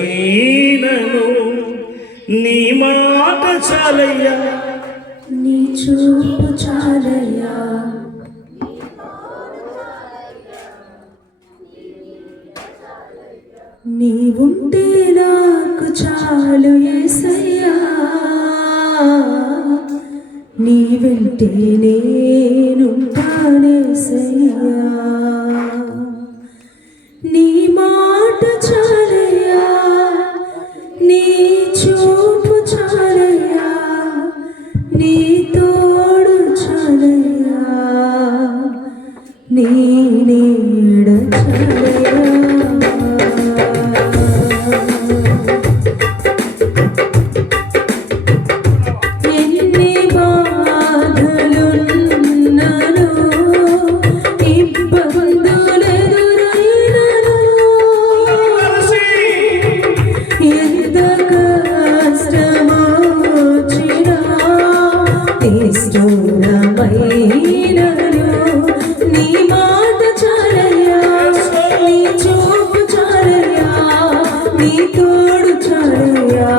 నీ మాట చాలయ్యా, నీ చూపు చాలయ్యా, నీవుంటే నాకు చాలు యేసయ్యా, నీ వెంటే నేనుంటానేసయ్యా, నీ మాట చాలయ్యా, నీ చూపు చాలయ్యా, నీ తోడు చాలయ్యా, నీ నీడ చాలయ్యా. ఎన్ని బాధలున్నను, ఇబ్బందులెదురైనను, ఎంత కష్టమొచ్చినా, నిష్ఠూరమైనను, నీ మాట చాలయ్యా, నీ చూపు చాలయ్యా, నీ తోడు చాలయ్యా,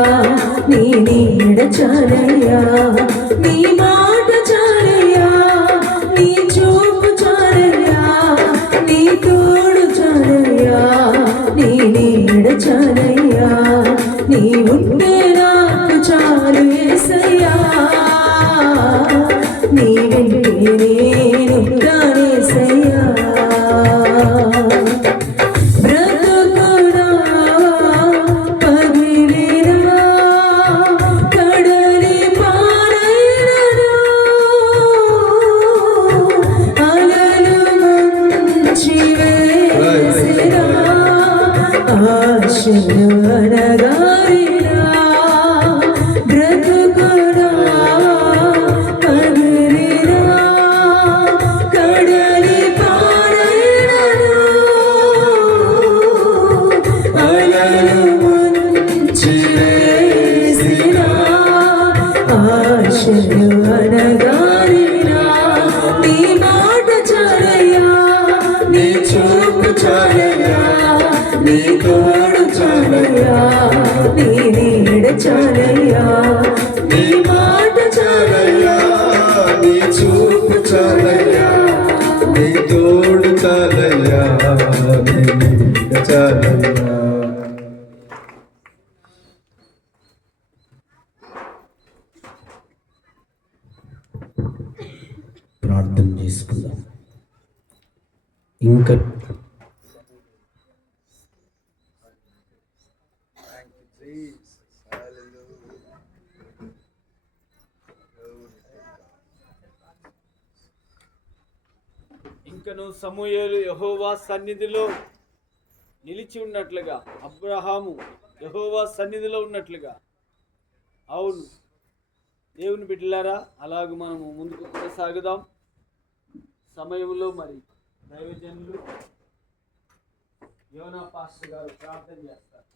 నీ నీడ చాలయ్యా, నీ మాట చాలయ్యా, నీ చూపు చాలయ్యా, నీ తోడు చాలయ్యా, నీ నీడ చాలయ్యా, నీ ఉంటే నాకు చాలు యేసయ్యా, నీ వెంటే నేనుంటానేసయ్యా. బ్రతుకునా పగిలినా, కడలి పారైనను, అలలు ముంచి వేసినా, ఆశలు అణగారినా, బ్రతుకునా పగిలినా, కడలి పారైనను, అలలు ముంచి వేసినా, ఆశలు అణగారినా, నీ మాట చాలయ్యా, నీ చూపు చాలయ్యా, నీ తోడు చాలయ్యా, నీ నీడ చాలయ్యా, నీ మాట చాలయ్యా, నీ చూపు చాలయ్యా, నీ తోడు చాలయ్యా, నీ నీడ చాలయ్యా. ప్రార్థన చేసుకుందాం. ఇంకా ఇంకను సమూయేలు యెహోవా సన్నిధిలో నిలిచి ఉన్నట్లుగా, అబ్రహాము యెహోవా సన్నిధిలో ఉన్నట్లుగా. అవును దేవుని బిడ్డలారా, అలాగ మనము ముందుకు కొనసాగుదాం. సమయంలో మరి దైవజనులు యోనా పాస్టర్ గారు ప్రార్థన చేస్తారు.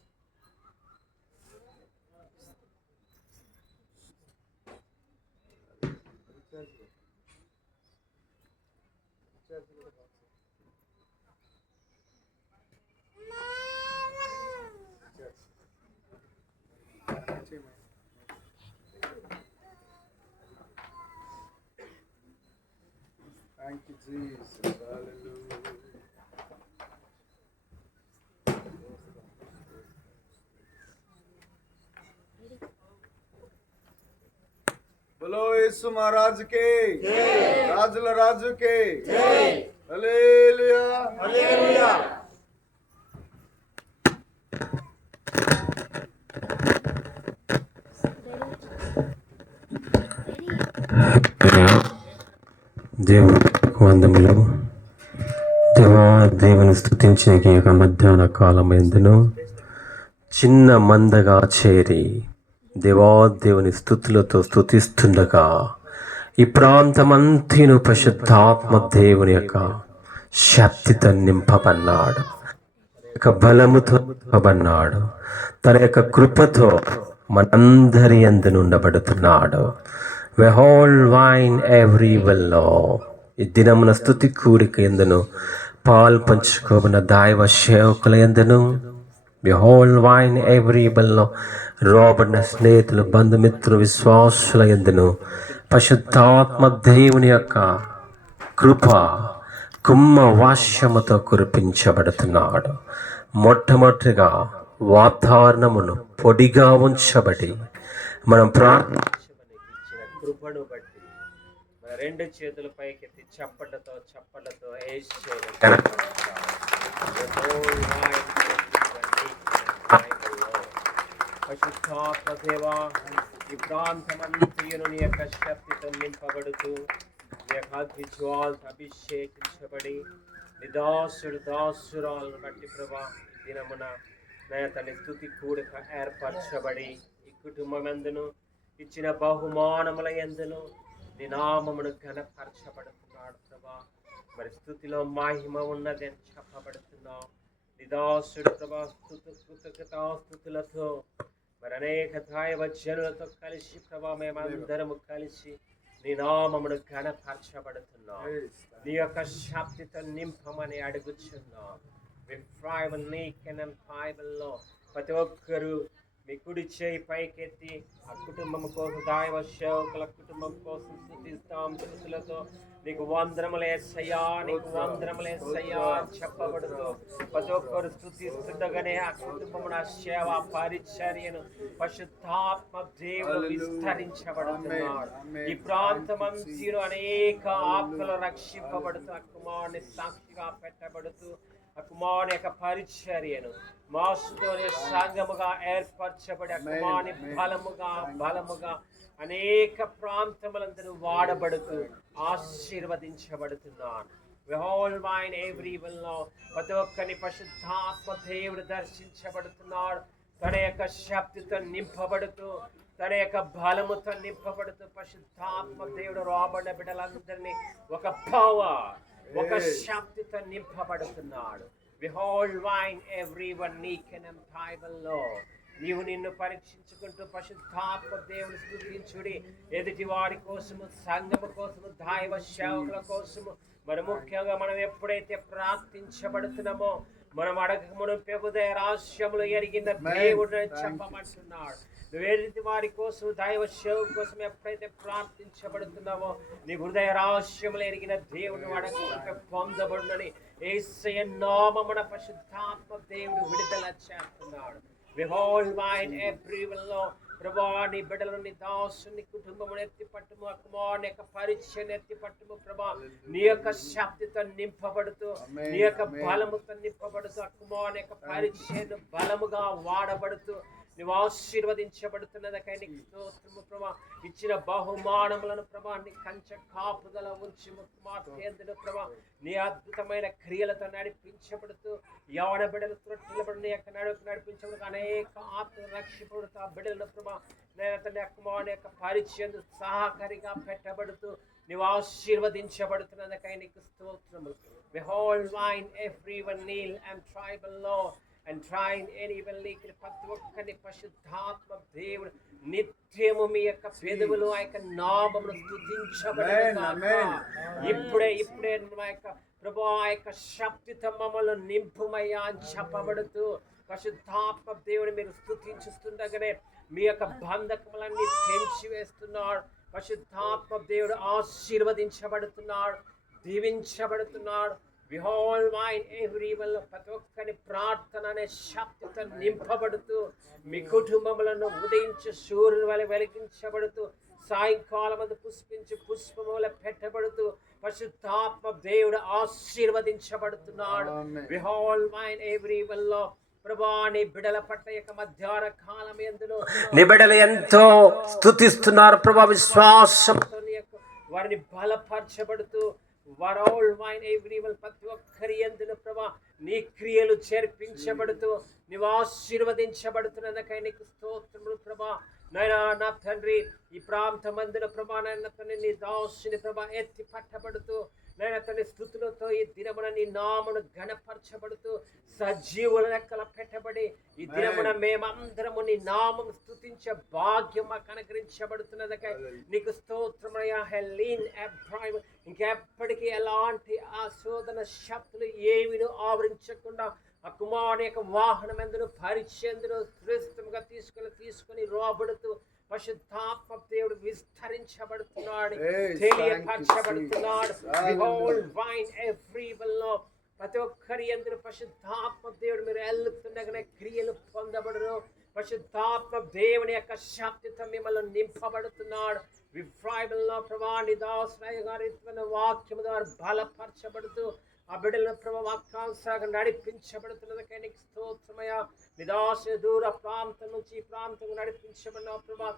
Thank you, Jesus. Hallelujah. बोलो यीशु महाराज के राजुల రాజు के హల్లెలూయా హల్లెలూయా. దేవునికి వందములు. దేవుని స్తుతించిన ఈ యొక్క మధ్యాహ్న కాలం ఎందును చిన్న మందగా చేరి దేవుని స్తుతులతో స్తుతిస్తుండగా ఈ ప్రాంతమంతీను పరిశుద్ధాత్మ దేవుని యొక్క శక్తితో నింపబన్నాడు, యొక్క బలముతో నింపబన్నాడు, తన యొక్క కృపతో మనందరి యందు ఉండబడుతున్నాడు. Behold wine every well. ఈ దినమున స్తుతి కూడిక ఎందును పాలు పంచుకోబడిన దైవ సేవకుల ఎందును Behold wine every well. రోబడిన స్నేహితులు, బంధుమిత్రులు, విశ్వాసుల ఎందును పరిశుద్ధాత్మ దేవుని యొక్క కృప కుమ్మ వాష్యముతో కురిపించబడుతున్నాడు. మొట్టమొదటిగా వాతావరణమును పొడిగా ఉంచబడి మనం కృపను బట్టి మన రెండు చేతుల పైకెత్తి చప్పటతో పరిశుద్ధాత్మ దేవా, ఈ ప్రాంతమంతయును నీ యొక్క శక్తితో నింపబడుతూ నీ యొక్క అగ్నిజ్వాలతో అభిషేకించబడి నిదాసుడు దాసురాలను బట్టి ప్రభా ఈ దినమున నా తన స్తుతి కూడిక ఏర్పరచబడి ఈ కుటుంబమందును ఇచ్చిన బహుమానముల యందును నీ నామమును ఘనపరచబడుతున్నాడు ప్రభా. మరి స్తుతిలో మహిమ ఉన్నది అని చెప్పబడుతున్నావు. నిదాసుడు ప్రభా కృతజ్ఞతాస్తుతులతో మరి అనేక దైవజనులతో కలిసి ప్రభా మేమందరము కలిసి నీ నామమును ఘనపరచబడుతున్నాం. నీ యొక్క శక్తితో నింపమని అడుగుచున్నాం. బైబిల్లో ప్రతి ఒక్కరూ మీ కుడి చేయి పైకెత్తి ఆ కుటుంబం కోసం దైవ సేవకుల కుటుంబం కోసం స్తుతిస్తాం. స్తుతులతో నీకు వందనములేసయ్యా, నీకు వందనములేసయ్యా అని చెప్పబడుతూ ప్రతి ఒక్కరు స్తుతిస్తుండగానే ఆ కుటుంబమున సేవ పరిచర్యను పరిశుద్ధాత్మ దేవుడు విస్తరించబడుతున్నాడు. ఈ ప్రాంతమంతీను అనేక ఆత్మలు రక్షింపబడుతూ ఆ కుమారుని సాక్షిగా పెట్టబడుతూ ఆ కుమారుని యొక్క పరిచర్యను మాసుతోనే సంఘముగా ఏర్పరచబడి ఆ కుమారుని బలముగా అనేక ప్రాంతములందరూ వాడబడుతూ ఆశీర్వదించబడుతున్నాను. Behold wine every well. ప్రతి ఒక్కరిని పరిశుద్ధాత్మ దేవుడు దర్శించబడుతున్నాడు. తన యొక్క శక్తితో నింపబడుతూ తన యొక్క బలముతో నింపబడుతూ పరిశుద్ధాత్మ దేవుడు రాబడిన బిడ్డలందరినీ ఒక పవర్, ఒక శక్తితో నింపబడుతున్నాడు. Behold wine everyone meek and Bible. నీవు నిన్ను పరీక్షించుకుంటూ పరిశుద్ధాత్మ దేవుని స్తుతించుడి. ఎదుటి వారి కోసము, సంఘము కోసము, దైవ సేవకుల కోసము, మరి ముఖ్యంగా మనం ఎప్పుడైతే ప్రార్థించబడుతున్నామో మనం అడగమును పెబుదయ రహస్యములు ఎరిగిన దేవుడు చెప్పమంటున్నాడు. నువ్వు ఎదుటి వారి కోసం, దైవ సేవకుల కోసం ఎప్పుడైతే ప్రార్థించబడుతున్నావో నీ హృదయ రహస్యములు ఎరిగిన దేవుడు అడగ పొందబడునని యేసయ్య నామమున పరిశుద్ధాత్మ దేవుడు విడుదల చేస్తున్నాడు. Behold wine everywhere. ప్రభా నీ బిడ్డలను, నీ దాసుని కుటుంబమును ఎత్తి పట్టుము, ఆ కుమారుని యొక్క పరిచయం ఎత్తి పట్టుము ప్రభా. నీ యొక్క శక్తితో నింపబడుతూ, నీ యొక్క బలముతో నింపబడుతూ, ఆ కుమారుని యొక్క పరిచయం బలముగా వాడబడుతూ నువ్వు ఆశీర్వదించబడుతున్నదకై నీకు స్తోత్రము ప్రభా. ఇచ్చిన బహుమానములను ప్రభా నీ కంచె కాపుదల ఉంచి కుమార్తెందును ప్రభా నీ అద్భుతమైన క్రియలతో నడిపించబడుతూ యవన బిడ్డలు త్రొట్టిల్లబడి నీ యొక్క నడిపించబడుతూ అనేక ఆత్మలు రక్షింపబడుతూ ఆ బిడ్డలను ప్రభా నేను తన కుమారుని యొక్క పరిచయం సహకారిగా పెట్టబడుతూ నువ్వు ఆశీర్వదించబడుతున్నదకై నీకు స్తోత్రములు. Behold wine everyone kneel and tribal law and trying anyway ప్రతి ఒక్కరిని పరిశుద్ధాత్మ దేవుడు నిత్యము మీ యొక్క పెదవులు ఆ యొక్క నామమును స్తుతించబడును. ఇప్పుడే మా యొక్క ప్రభువా ఆ యొక్క శక్తితో మమ్మల్ని నింపుమయ్యా అని చెప్పబడుతూ పరిశుద్ధాత్మ దేవుని మీరు స్తుతించుతుండగానే మీ యొక్క బంధకములన్నీ తెంచి వేస్తున్నాడు. పరిశుద్ధాత్మ దేవుడు ఆశీర్వదించబడుతున్నాడు. దీవించబడుతున్నాడు. Behold mine every will, ప్రతి ఒక్కరి ప్రార్థన అనే శక్తితో నింపబడుతూ మీ కుటుంబములను ఉదయించే సూర్యుని వలె వెలిగించబడుతూ సాయంకాలం అది పుష్పించి పుష్పము వలె పెట్టబడుతూ పరిశుద్ధాత్మ దేవుడు ఆశీర్వదించబడుతున్నాడు. Behold mine every will, ప్రభా నీ బిడల పట్ల యొక్క మధ్యాహ్న కాలం ఎందులో నీ బిడ్డలు ఎంతో స్తుతిస్తున్నారు ప్రభా, విశ్వాసం వారిని బలపరచబడుతూ వరౌల్ మైన్ ఎవ్రీవల్ ప్రతి ఒక్కరి యందును ప్రభా నీ క్రియలు చేర్పించబడుతూ నీవు ఆశీర్వదించబడుతున్నందుకై నీకు స్తోత్రములు ప్రభా. నైనా నా తండ్రి ఈ ప్రాంతమందున ప్రభా నైనా తండ్రి నీ దాసుని ప్రభా ఎత్తి పట్టబడుతూ నైనా తండ్రి స్తుతులతో ఈ దినమున నీ నామను ఘనపరచబడుతూ సజీవుల లెక్కల పెట్టబడి ఈ దినమున మేమందరము నీ నామం స్తుతించే భాగ్యం మాకు అనుగ్రహించబడుతున్నదకై నీకు స్తోత్రమయ్యా. హెలీన్ అబ్రాహిం ఇంకెప్పటికీ ఎలాంటి ఆశోధన శక్తులు ఏమిను ఆవరించకుండా ఆ కుమారుని యొక్క వాహనం ఎందును పరిచయందును శ్రేష్టంగా తీసుకొని రోబడుతూ పరిశుద్ధాత్మ దేవుడు విస్తరించబడుతున్నాడు, తెలియపరచబడుతున్నాడు. ప్రతి ఒక్కరి యందు పరిశుద్ధాత్మ దేవుడు మీరు ఎల్లుతుండగానే క్రియలు పొందబడును. పరిశుద్ధాత్మ దేవుని యొక్క శక్తితో మిమ్మల్ని నింపబడుతున్నాడు. విఫ్రాయిబుల్లో ప్రభా నిదాశ్రయ గారి వాక్యము ద్వారా బలపరచబడుతూ ఆ బిడ్డలను ప్రభు వాక్యానుసారంగా నడిపించబడుతున్నదకై నీకు స్తోత్రమయ్యా. నిదాశ దూర ప్రాంతం నుంచి ఈ ప్రాంతం నడిపించబడిన ప్రభా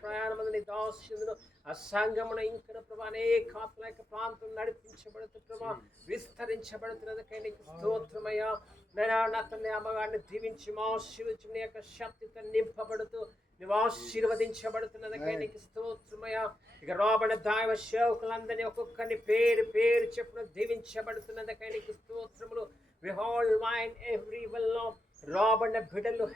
ప్రయాణం నిదాశను ఆ సంగమున ఇంకా ప్రభా అనేక ఆత్మల ప్రాంతం నడిపించబడుతూ ప్రభా విస్తరించబడుతున్నదకై నీకు స్తోత్రమయ్యా. నైనా నా తండ్రి అమ్మగారిని దీవించి మా ఆశీర్వదించి నీ యొక్క శక్తితో నింపబడుతూ నువ్వు ఆశీర్వదించబడుతున్నదకై నీకు స్తోత్రమయ్యా. ఇక రాబడిన దైవ సేవకులందరినీ ఒక్కొక్కరిని పేరు పేరు చెప్పున దీవించబడుతున్నదకై నీకు స్తోత్రములు. Behold mine every will, రాబడిన బిడ్డలు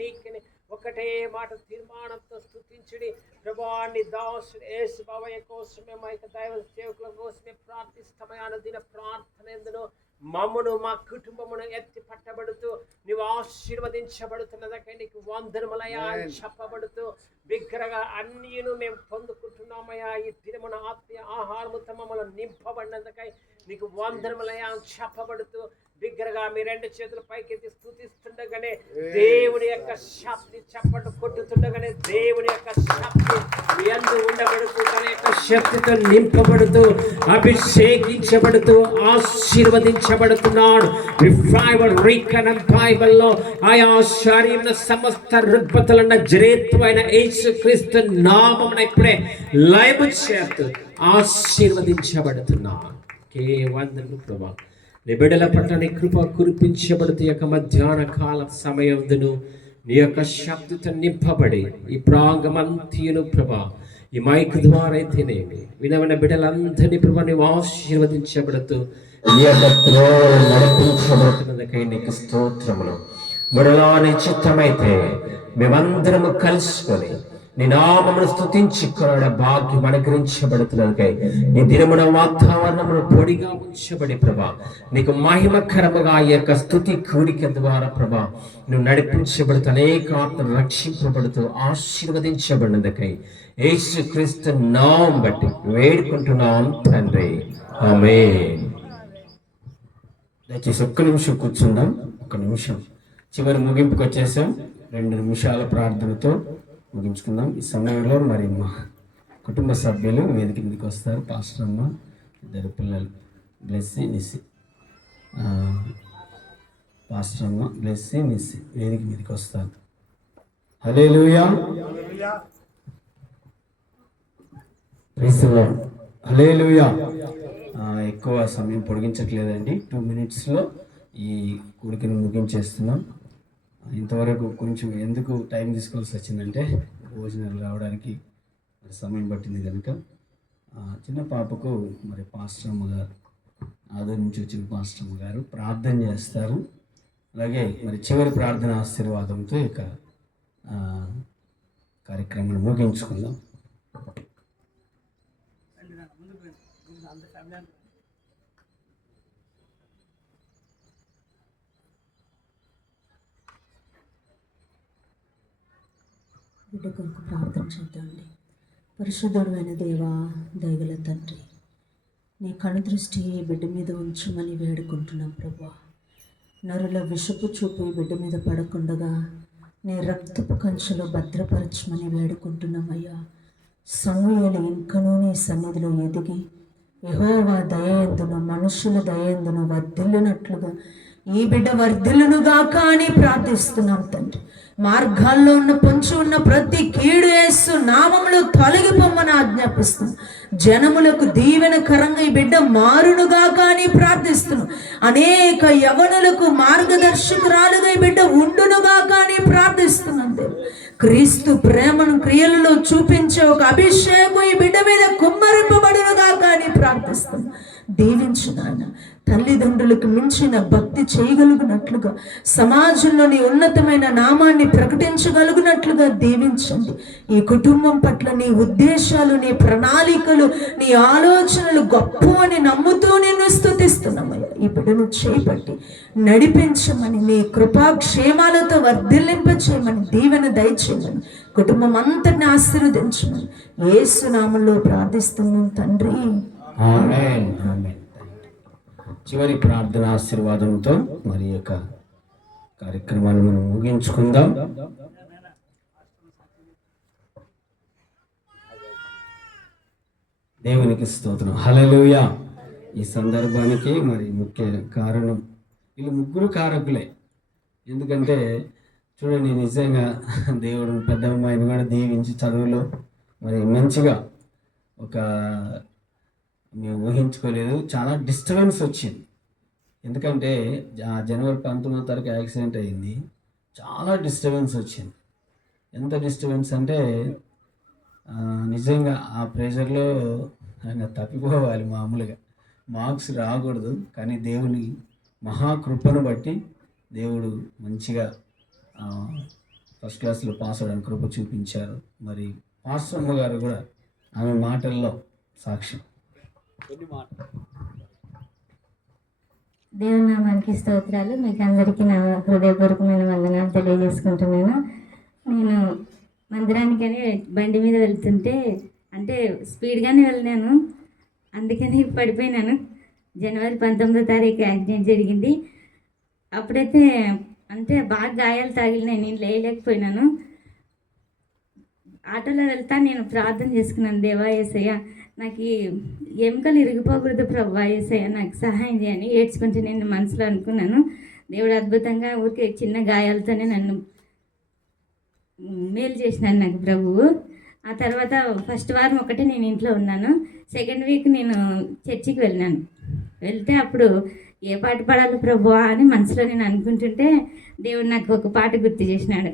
నీకని ఒకటే మాట తీర్మానంతో స్తుతించుడి. ప్రభాని దాసుడు యేసు బాబయ్య కోసమే మా యొక్క దైవ సేవకుల కోసమే ప్రార్థిస్తామయ్యా. దిన ప్రార్థన ఎందును మమ్మను మా కుటుంబమును ఎత్తి పట్టబడుతూ నువ్వు ఆశీర్వదించబడుతున్నదకై నీకు వందనములయ్యా అని చెప్పబడుతూ బిగ్గరగా అన్నీను మేము పొందుకుంటున్నామయ్యా. ఈ దినమున ఆత్మీయ ఆహారముతో మమ్మల్ని నింపబడినందుకై నీకు వందనములయ్యా అని చెప్పబడుతూ బిగ్గరగా మీ రెండు చేతులు పైకెత్తి స్తుతిస్తుండగానే దేవుని యొక్క శక్తి చప్పట్లు కొట్టుతుండగానే దేవుని యొక్క శక్తి ఎందు ఉండబడుతూ తన యొక్క శక్తితో నింపబడుతూ అభిషేకించబడుతూ ఆశీర్వదించబడుతున్నాడు. బైబిల్లో ఆయా శరీర సమస్త రుగ్మతలున్న జరేత్వైన యేసుక్రీస్తు నామమున ఇప్పుడే లయము చేస్తూ ఆశీర్వదించబడుతున్నాడు. వందనములు ప్రభా. నీ బిడ్డల పట్ల నీ కృప కురిపించబడుతూ యొక్క మధ్యాహ్న కాల సమయందును నీ యొక్క శక్తితో నింపబడి ఈ ప్రాంగమంతియును ప్రభా ఈ మైక్ ద్వారా అయితేనేమి వినవిన బిడ్డలందరినీ ప్రభా నీవు ఆశీర్వదించబడుతూ నీ యొక్క త్రోవలో నడిపించబడుతున్నదకై నీకు స్తోత్రములు. మరలా నీ చిత్తమైతే మేమందరము కలుసుకొని నీ నామమును స్తుతించుకున్న భాగ్యం అనుగ్రహించబడుతున్నదకై ఈ దినమున వాతావరణమును పొడిగా ఉంచబడి ప్రభా నీకు మహిమకరముగా ఈ యొక్క స్తుతి కూడిక ద్వారా ప్రభా నువ్వు నడిపించబడుతూ అనేక ఆత్మలు రక్షింపబడుతూ ఆశీర్వదించబడినందుకై యేసుక్రీస్తు నామమును బట్టి వేడుకుంటున్నాం తండ్రి, ఆమేన్. దయచేసి ఒక్క నిమిషం కూర్చుందాం. ఒక్క నిమిషం, చివరి ముగింపుకి వచ్చేసాం. 2 నిమిషాల ప్రార్థనతో ముగించుకుందాం. ఈ సమయంలో మరి మా కుటుంబ సభ్యులు వేదిక మీదకి వస్తారు. పాస్టర్ అమ్మ, 2 పిల్లలు బ్లెస్సీ నిస్సి, పాస్టర్ అమ్మ బ్లెస్సీ నిస్సి వేదిక మీదకి వస్తారు. హల్లెలూయా, ప్రైజ్ ది లార్డ్, హల్లెలూయా. ఎక్కువ సమయం పొడిగించట్లేదండి. 2 మినిట్స్లో ఈ కూడికను ముగించేస్తున్నాం. ఇంతవరకు కొంచెం ఎందుకు టైం తీసుకోవాల్సి వచ్చిందంటే భోజనాలు రావడానికి సమయం పట్టింది కనుక చిన్న పాపకు మరి పాస్టర్ అమ్మ గారు, ఆదర్ నుంచి వచ్చిన పాస్టర్ అమ్మ గారు ప్రార్థన చేస్తారు. అలాగే మరి చివరి ప్రార్థన ఆశీర్వాదంతో ఇక కార్యక్రమాన్ని ముగించుకుందాం. బిడ్డ కొరకు ప్రార్థన చేద్దాండి. పరిశుద్ధుడైన దేవా, దయగల తండ్రి, నీ కనుదృష్టి ఈ బిడ్డ మీద ఉంచమని వేడుకుంటున్నాం ప్రభా. నరుల విషపు చూపు ఈ బిడ్డ మీద పడకుండగా నీ రక్తపు కంచెలో భద్రపరచమని వేడుకుంటున్నామయ్యా. సమూయేలు ఇంకనూ నీ సన్నిధిలో ఎదిగి యెహోవా దయయందును మనుషుల దయయందును వర్ధిల్లునట్లుగా ఈ బిడ్డ వర్ధిల్లునుగాక అని ప్రార్థిస్తున్నాం తండ్రి. మార్గాల్లో ఉన్న పొంచి ఉన్న ప్రతి కీడు యేసు నామములో తొలగిపోమ్మని ఆజ్ఞాపిస్తున్నాం. జనములకు దీవెనకరంగా ఈ బిడ్డ మారునుగాక అని ప్రార్థిస్తున్నాం. అనేక యవనులకు మార్గదర్శకురాలుగా ఈ బిడ్డ ఉండునుగాక అని ప్రార్థిస్తున్నాం. దేవుడు క్రీస్తు ప్రేమను క్రియలలో చూపించే ఒక అభిషేకం ఈ బిడ్డ మీద కుమ్మరింపబడునుగాక అని ప్రార్థిస్తున్నాం. దీవించు నాయన. తల్లిదండ్రులకు మించిన భక్తి చేయగలుగునట్లుగా, సమాజంలోని ఉన్నతమైన నామాన్ని ప్రకటించగలుగునట్లుగా దీవించండి. ఈ కుటుంబం పట్ల నీ ఉద్దేశాలు, నీ ప్రణాళికలు, నీ ఆలోచనలు గొప్పవని నమ్ముతూ నిన్ను స్తుతిస్తున్నామయ్యా. ఈ బిడ్డను చేపట్టి నడిపించమని, నీ కృపాక్షేమాలతో వర్ధిల్లింపచేయమని, దీవెన దయచేయమని, కుటుంబం అంతటిని ఆశీర్వదించమని యేసు నామములో ప్రార్థిస్తున్నాం తండ్రి. ఆమేన్. ఆమేన్. చివరి ప్రార్థన ఆశీర్వాదంతో మరి యొక్క కార్యక్రమాన్ని మనం ముగించుకుందాం. దేవునికి స్తోత్రం. హల్లెలూయా. ఈ సందర్భానికి మరి ముఖ్య కారణం వీళ్ళు ముగ్గురు కారకులే. ఎందుకంటే చూడండి, నిజంగా దేవుడు పెద్ద అమ్మాయిని కూడా దీవించి చదువులో మరి మంచిగా ఒక మేము ఊహించుకోలేదు, చాలా డిస్టర్బెన్స్ వచ్చింది. ఎందుకంటే జనవరి 19వ తారీఖు యాక్సిడెంట్ అయింది. చాలా డిస్టర్బెన్స్ వచ్చింది. ఎంత డిస్టర్బెన్స్ అంటే నిజంగా ఆ ప్రెషర్లో ఆయన తప్పిపోవాలి. మామూలుగా మార్క్స్ రాకూడదు, కానీ దేవుని మహాకృపను బట్టి దేవుడు మంచిగా ఫస్ట్ క్లాస్లో పాస్ అవ్వడానికి కృప చూపించారు. మరి పాస్టర్ అమ్మ గారు కూడా ఆమె మాటల్లో సాక్ష్యం. దేవుని నామానికి స్తోత్రాలు. మీకు అందరికీ నా హృదయపూర్వకమైన వందనాలు తెలియజేసుకుంటున్నాను. నేను మందిరానికని బండి మీద వెళ్తుంటే, అంటే స్పీడ్గానే వెళ్ళినాను, అందుకని పడిపోయినాను. జనవరి 19వ తారీఖు యాక్సిడెంట్ జరిగింది. అప్పుడైతే అంటే బాగా గాయాలు తగిలినాయి, నేను లేయలేకపోయినాను. ఆటోలో వెళ్తా నేను ప్రార్థన చేసుకున్నాను, దేవా యేసయ్య నాకు ఈ ఎముకలు ఇరిగిపోకూడదు ప్రభువా యేసయ్య నాకు సహాయం చేయని ఏడ్చుకుంటే నేను మనసులో అనుకున్నాను. దేవుడు అద్భుతంగా ఊరికే చిన్న గాయాలతోనే నన్ను మేలు చేసినాను నాకు ప్రభువు. ఆ తర్వాత ఫస్ట్ వారం ఒకటే నేను ఇంట్లో ఉన్నాను. సెకండ్ వీక్ నేను చర్చికి వెళ్ళినాను. వెళ్తే అప్పుడు ఏ పాట పాడాలి ప్రభువా అని మనసులో నేను అనుకుంటుంటే దేవుడు నాకు ఒక పాట గుర్తు చేసినాడు.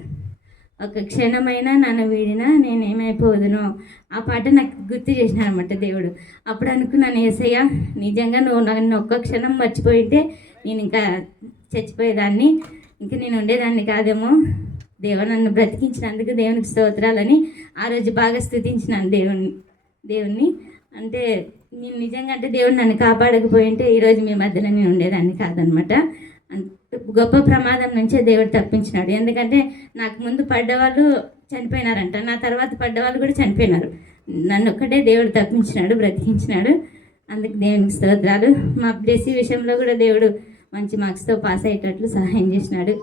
ఒక క్షణమైనా నన్ను వీడినా నేనేమైపోదును, ఆ పాట నాకు గుర్తు చేసినాడు అనమాట దేవుడు. అప్పుడు అనుకున్నాను, యేసయ్య నిజంగా నువ్వు నన్ను ఒక్క క్షణం మర్చిపోయింటే నేను ఇంకా చచ్చిపోయేదాన్ని, ఇంకా నేను ఉండేదాన్ని కాదేమో. దేవుడు నన్ను బ్రతికించినందుకు దేవునికి స్తోత్రాలని ఆ రోజు బాగా స్తుతించినాను దేవుణ్ణి. అంటే నేను నిజంగా అంటే దేవుడు నన్ను కాపాడకపోయింటే ఈరోజు మీ మధ్యలో నేను ఉండేదాన్ని కాదనమాట. గొప్ప ప్రమాదం నుంచే దేవుడు తప్పించినాడు. ఎందుకంటే నాకు ముందు పడ్డవాళ్ళు చనిపోయినారంట, నా తర్వాత పడ్డవాళ్ళు కూడా చనిపోయినారు. నన్ను ఒక్కటే దేవుడు తప్పించినాడు, బ్రతికించినాడు. అందుకు దేవునికి స్తోత్రాలు. మా బ్లెస్సీ విషయంలో కూడా దేవుడు మంచి మార్క్స్తో పాస్ అయ్యేటట్లు సహాయం చేసినాడు.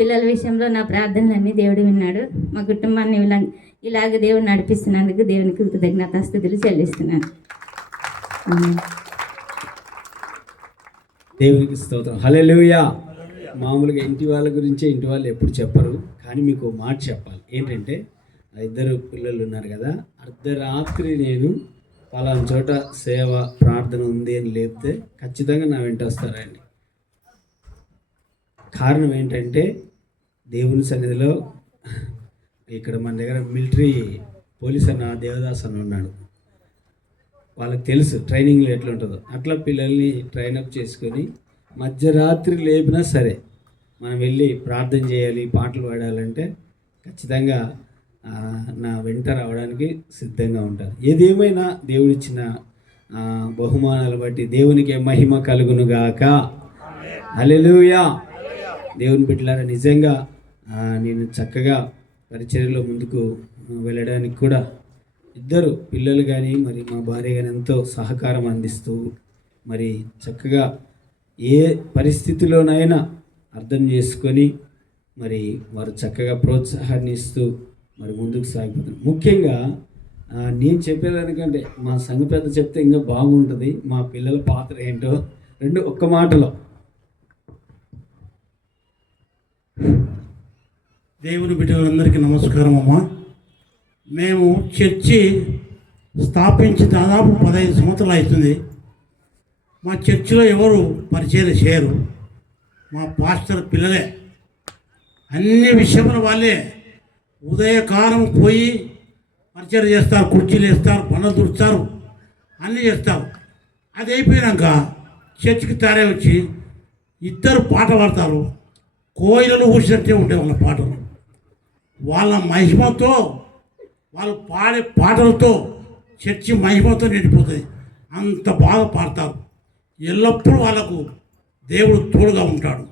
పిల్లల విషయంలో నా ప్రార్థనలన్నీ దేవుడు విన్నాడు. మా కుటుంబాన్ని ఇలాగ దేవుడు నడిపిస్తున్నందుకు దేవునికి కృతజ్ఞతాస్తుతులు చెల్లిస్తున్నాను. దేవునికి స్తోత్రం. హల్లెలూయా. మామూలుగా ఇంటి వాళ్ళ గురించే ఇంటి వాళ్ళు ఎప్పుడు చెప్పరు, కానీ మీకు మాట చెప్పాలి. ఏంటంటే ఆ ఇద్దరు పిల్లలు ఉన్నారు కదా, అర్ధరాత్రి నేను పలానా చోట సేవ ప్రార్థన ఉంది అని లేపితే ఖచ్చితంగా నా వెంట వస్తారండి. కారణం ఏంటంటే దేవుని సన్నిధిలో ఇక్కడ మన దగ్గర మిలిటరీ పోలీస్ అన్న దేవదాస్ అన్న ఉన్నాడు. వాళ్ళకి తెలుసు ట్రైనింగ్లో ఎట్లా ఉంటుందో. అట్లా పిల్లల్ని ట్రైనప్ చేసుకొని మధ్యరాత్రి లేపినా సరే మనం వెళ్ళి ప్రార్థన చేయాలి, పాటలు పాడాలంటే ఖచ్చితంగా నా వెంట రావడానికి సిద్ధంగా ఉంటారు. ఏదేమైనా దేవుడిచ్చిన బహుమానాలు బట్టి దేవునికి మహిమ కలుగునుగాక. హల్లెలూయా. దేవుని బిడ్డలారా, నిజంగా నేను చక్కగా పరిచర్యలో ముందుకు వెళ్ళడానికి కూడా ఇద్దరు పిల్లలు కానీ మరి మా భార్య కానీ ఎంతో సహకారం అందిస్తూ మరి చక్కగా ఏ పరిస్థితిలోనైనా అర్థం చేసుకొని మరి వారు చక్కగా ప్రోత్సాహాన్ని ఇస్తూ మరి ముందుకు సాగిపోతున్నారు. ముఖ్యంగా నేను చెప్పేదానికంటే మా సంఘ పెద్ద చెప్తే ఇంకా బాగుంటుంది. మా పిల్లల పాత్ర ఏంటో ఒక్క మాటలో. దేవుని బిడ్డలందరికీ నమస్కారం అమ్మా. మేము చర్చి స్థాపించి దాదాపు 15 సంవత్సరాలు అవుతుంది. మా చర్చిలో ఎవరు పరిచయం చేయరు. మా పాస్టర్ పిల్లలే అన్ని విషయంలో వాళ్ళే ఉదయకాలం పోయి పరిచయం చేస్తారు, కుర్చీలు వేస్తారు, పనులు తుడుస్తారు, అన్నీ చేస్తారు. అది అయిపోయాక చర్చికి తారే వచ్చి ఇద్దరు పాట పాడతారు. కోయిలలు ఊసినట్టే ఉంటాయి వాళ్ళ పాటలు. వాళ్ళ మహిమతో వాళ్ళు పాడే పాటలతో చర్చి మహిమతో నిండిపోతుంది. అంత బాగా పాడతారు. ఎల్లప్పుడూ వాళ్ళకు దేవుడు తోడుగా ఉంటాడు.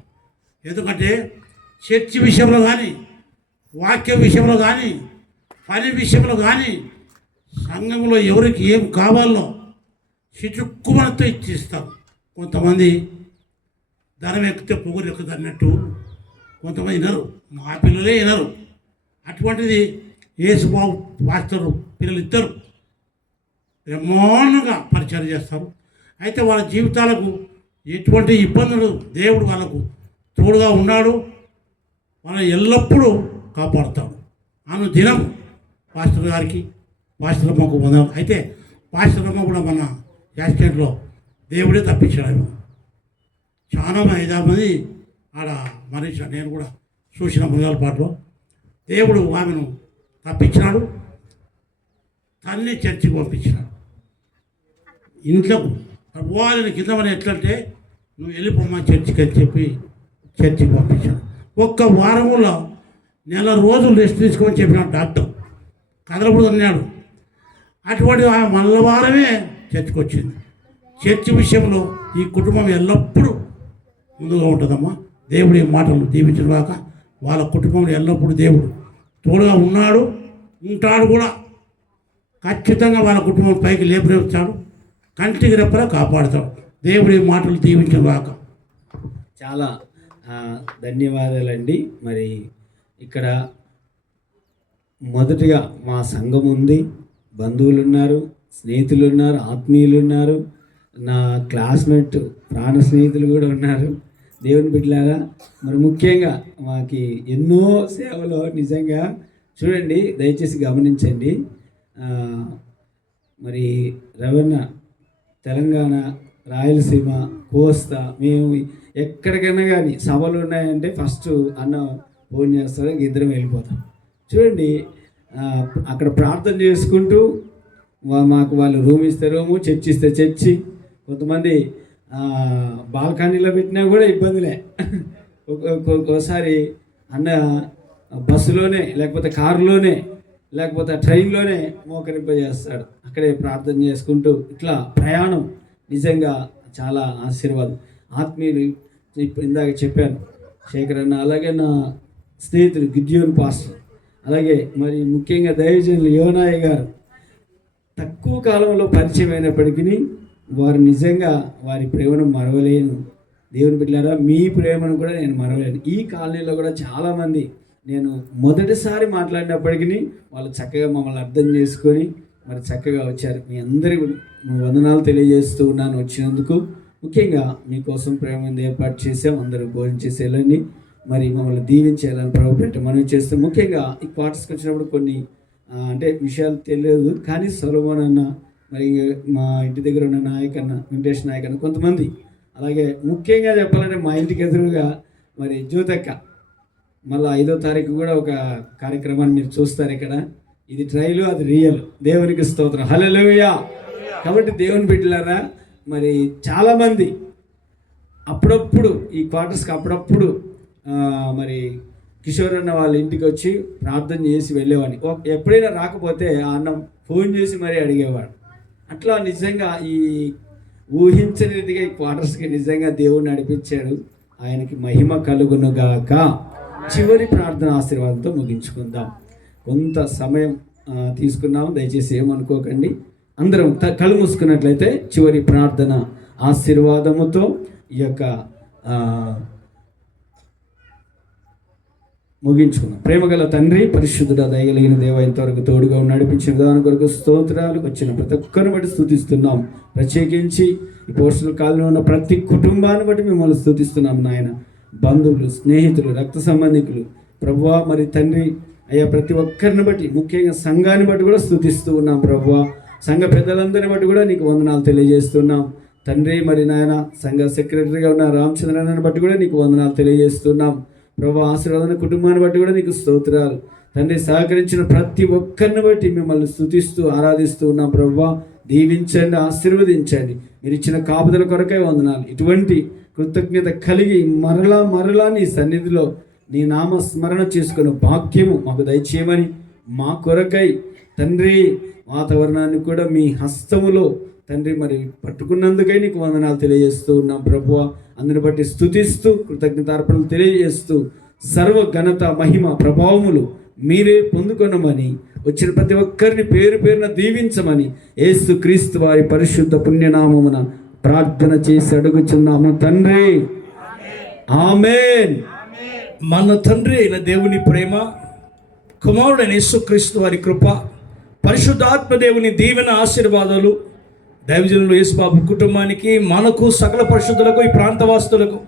ఎందుకంటే చర్చి విషయంలో కానీ, వాక్య విషయంలో కానీ, పని విషయంలో కానీ, సంఘంలో ఎవరికి ఏం కావాలో చిటుక్కుమనతో ఇచ్చిస్తారు. కొంతమంది ధనం ఎక్కితే పొగురు ఎక్కుతుంది అన్నట్టు కొంతమంది వినరు. మా పిల్లలే వినరు. అటువంటిది యేసుబాబు పాస్టర్ పిల్లలు ఇద్దరు బ్రహ్మాండంగా పరిచయం చేస్తారు. అయితే వాళ్ళ జీవితాలకు ఎటువంటి ఇబ్బందులు దేవుడు వాళ్ళకు తోడుగా ఉన్నాడు. వాళ్ళని ఎల్లప్పుడూ కాపాడుతాడు. దినం పాస్టర్ గారికి, పాస్టర్ అమ్మకు వందనాలు. అయితే పాస్టర్ అమ్మ కూడా మన యాక్సిడెంట్లో దేవుడే తప్పించాడు. చాలా 5-6 మంది ఆడ మరణించాడు. నేను కూడా చూసిన ముందల పాటలో దేవుడు ఆమెను తప్పించినాడు. తన్ని చర్చికి పంపించినాడు. ఇంట్లో వాళ్ళని కిందమని ఎట్లంటే నువ్వు వెళ్ళిపోమ్మా చర్చికి అని చెప్పి చర్చికి పంపించాడు. ఒక్క వారంలో 4 రోజులు రెస్ట్ తీసుకోమని చెప్పినాడు డాక్టర్. కదలకూడదు అన్నాడు. అటువంటి ఆ మళ్ళీ వారమే చర్చికి వచ్చింది. చర్చి విషయంలో ఈ కుటుంబం ఎల్లప్పుడూ ముందుగా ఉంటుందమ్మా. దేవుడి మాటలు దీవించిన కాక వాళ్ళ కుటుంబంలో ఎల్లప్పుడూ దేవుడు తోడుగా ఉన్నాడు, ఉంటాడు కూడా. ఖచ్చితంగా వాళ్ళ కుటుంబం పైకి లేపరేస్తాడు, కంటికి రెప్పలా కాపాడుతాడు. దేవుడి మాటలు దీవించిన కాక. చాలా ధన్యవాదాలండి. మరి ఇక్కడ మొదటిగా మా సంఘం ఉంది, బంధువులు ఉన్నారు, స్నేహితులు ఉన్నారు, ఆత్మీయులు ఉన్నారు, నా క్లాస్మేట్ ప్రాణ స్నేహితులు కూడా ఉన్నారు. దేవుని బిడ్డలారా, మరి ముఖ్యంగా మాకు ఎన్నో సేవలు నిజంగా చూడండి, దయచేసి గమనించండి. మరి రవణ తెలంగాణ, రాయలసీమ, కోస్తా, మేము ఎక్కడికైనా కానీ సభలు ఉన్నాయంటే ఫస్ట్ అన్న ఫోన్ చేస్తారు, ఇద్దరం వెళ్ళిపోతాం. చూడండి, అక్కడ ప్రార్థన చేసుకుంటూ మాకు వాళ్ళు రూమ్ ఇస్తే రూము, చర్చి ఇస్తే చర్చి, కొంతమంది బాల్కనీలో పెట్టినా కూడా ఇబ్బందులే. ఒక్కోసారి అన్న బస్సులోనే, లేకపోతే కారులోనే, లేకపోతే ట్రైన్లోనే మోకరింపజేస్తాడు. అక్కడే ప్రార్థన చేసుకుంటూ ఇట్లా ప్రయాణం నిజంగా చాలా ఆశీర్వాదం. ఆత్మీయులు ఇప్పుడు ఇందాక చెప్పాను, శేఖర్ అన్న, అలాగే నా స్నేహితుడు గిడ్యోన్ పాస్టర్, అలాగే మరి ముఖ్యంగా దైవజనులు యోనాయ్ గారు తక్కువ కాలంలో పరిచయం అయినప్పటికీ వారు నిజంగా వారి ప్రేమను మరవలేను. దేవుని బిడ్డలారా, మీ ప్రేమను కూడా నేను మరవలేను. ఈ కాలనీలో కూడా చాలామంది నేను మొదటిసారి మాట్లాడినప్పటికీ వాళ్ళు చక్కగా మమ్మల్ని అర్థం చేసుకొని మరి చక్కగా వచ్చారు. మీ అందరికీ వందనాలు తెలియజేస్తూ ఉన్నాను వచ్చినందుకు. ముఖ్యంగా మీకోసం ప్రేమ ఏర్పాటు చేసాం, అందరూ భోజనం చేసేయాలని, మరి మమ్మల్ని దీవించేయాలని ప్రభు పెట్ట మనవి చేస్తూ, ముఖ్యంగా ఈ క్వార్టర్స్కి వచ్చినప్పుడు కొన్ని అంటే విషయాలు తెలియదు, కానీ సొలొమోన్ అన్న, మరి మా ఇంటి దగ్గర ఉన్న నాయకన్న, వెంకటేష్ నాయకన్న, కొంతమంది, అలాగే ముఖ్యంగా చెప్పాలంటే మా ఇంటికి ఎదురుగా మరి జ్యోతక్క, మళ్ళీ 5వ తారీఖు కూడా ఒక కార్యక్రమాన్ని మీరు చూస్తారు ఇక్కడ. ఇది ట్రైలు, అది రియల్. దేవునికి స్తోత్రం, హల్లెలూయా. కాబట్టి దేవుని బిడ్డలారా, మరి చాలామంది అప్పుడప్పుడు ఈ క్వార్టర్స్కి అప్పుడప్పుడు మరి కిషోర్ అన్న వాళ్ళ ఇంటికి వచ్చి ప్రార్థన చేసి వెళ్ళేవాడిని. ఎప్పుడైనా రాకపోతే ఆ అన్నం ఫోన్ చేసి మరీ అడిగేవాడు. అట్లా నిజంగా ఈ ఊహించని రీతిగా ఈ క్వార్టర్స్కి నిజంగా దేవుడు నడిపించాడు. ఆయనకి మహిమ కలుగునుగాక. చివరి ప్రార్థన ఆశీర్వాదంతో ముగించుకుందాం. కొంత సమయం తీసుకున్నాము, దయచేసి ఏమనుకోకండి. అందరం కళ్ళు మూసుకున్నట్లయితే చివరి ప్రార్థన ఆశీర్వాదముతో ఈ యొక్క ముగించుకున్నాం. ప్రేమగల తండ్రి, పరిశుద్ధుడ, దయగలిగిన దేవ, ఇంతవరకు తోడుగా నడిపించిన విధానం కొరకు స్తోత్రాలు. వచ్చిన ప్రతి ఒక్కరిని బట్టి స్తుతిస్తున్నాం. ప్రత్యేకించి ఈ పోస్టల్ కాలంలో ఉన్న ప్రతి కుటుంబాన్ని బట్టి మిమ్మల్ని స్తుతిస్తున్నాం నాయన. బంధువులు, స్నేహితులు, రక్త సంబంధికులు ప్రభువా, మరి తండ్రి అయ్యా, ప్రతి ఒక్కరిని బట్టి, ముఖ్యంగా సంఘాన్ని బట్టి కూడా స్తుతిస్తూ ఉన్నాం ప్రభువా. సంఘ పెద్దలందరిని బట్టి కూడా నీకు వందనాలు తెలియజేస్తున్నాం తండ్రి. మరి నాయన సంఘ సెక్రటరీగా ఉన్న రామచంద్రని బట్టి కూడా నీకు వందనాలు తెలియజేస్తున్నాం ప్రభు. ఆశీర్వాదన కుటుంబాన్ని బట్టి కూడా నీకు స్తోత్రాలు తండ్రి. సహకరించిన ప్రతి ఒక్కరిని బట్టి మిమ్మల్ని స్తుతిస్తూ ఆరాధిస్తూ ఉన్నాం ప్రభువా. దీవించండి, ఆశీర్వదించండి. మీరు ఇచ్చిన కాపుదల కొరకే వందనాలు. ఇటువంటి కృతజ్ఞత కలిగి మరలా నీ సన్నిధిలో నీ నామ స్మరణ చేసుకున్న భాగ్యము మాకు దయచేయమని, మా కొరకై తండ్రి వాతావరణాన్ని కూడా మీ హస్తములో తండ్రి మరి పట్టుకున్నందుకై నీకు వందనాలు తెలియజేస్తూ ఉన్నాం ప్రభువ. అందుని బట్టి స్తుతిస్తూ కృతజ్ఞతార్పణలు తెలియజేస్తూ సర్వ ఘనత, మహిమ, ప్రభావములు మీరే పొందుకొనమని, వచ్చిన ప్రతి ఒక్కరిని పేరు పేరున దీవించమని యేసు క్రీస్తు వారి పరిశుద్ధ పుణ్యనామమున ప్రార్థన చేసి అడుగుచున్నాము తండ్రి. ఆమేన్. మన తండ్రి అయిన దేవుని ప్రేమ, కుమారుడైన యేసుక్రీస్తు వారి కృప, పరిశుద్ధాత్మ దేవుని దీవెన, ఆశీర్వాదాలు దైవజనులు యేసుబాబు కుటుంబానికి, మనకు, సకల పరిశుద్ధులకు, ఈ ప్రాంతవాసులకు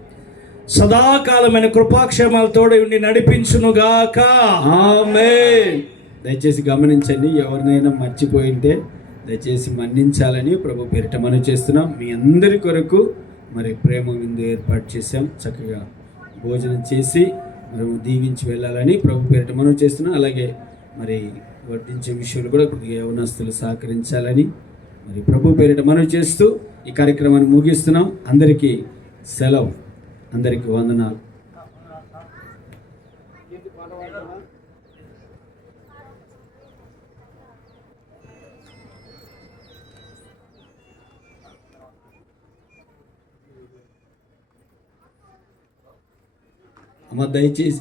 సదాకాలమైన కృపాక్షేమాలు తోడై ఉండి నడిపించునుగాక. ఆమేన్. దయచేసి గమనించండి, ఎవరినైనా మర్చిపోయింటే దయచేసి మన్నించాలని ప్రభు పేరిట మనవి చేస్తున్నాం. మీ అందరి కొరకు మరి ప్రేమ విందు ఏర్పాటు చేశాం. చక్కగా భోజనం చేసి మరి దీవించి వెళ్ళాలని ప్రభు పేరిట మనవి చేస్తున్నాం. అలాగే మరి వడ్డించే విషయంలో కూడా కొద్దిగా యవనస్తులు సహకరించాలని మరి ప్రభు పేరిట మనవి చేస్తూ ఈ కార్యక్రమాన్ని ముగిస్తున్నాం. అందరికీ సెలవు. అందరికీ వందనాలు. అమ్మ దయచేసి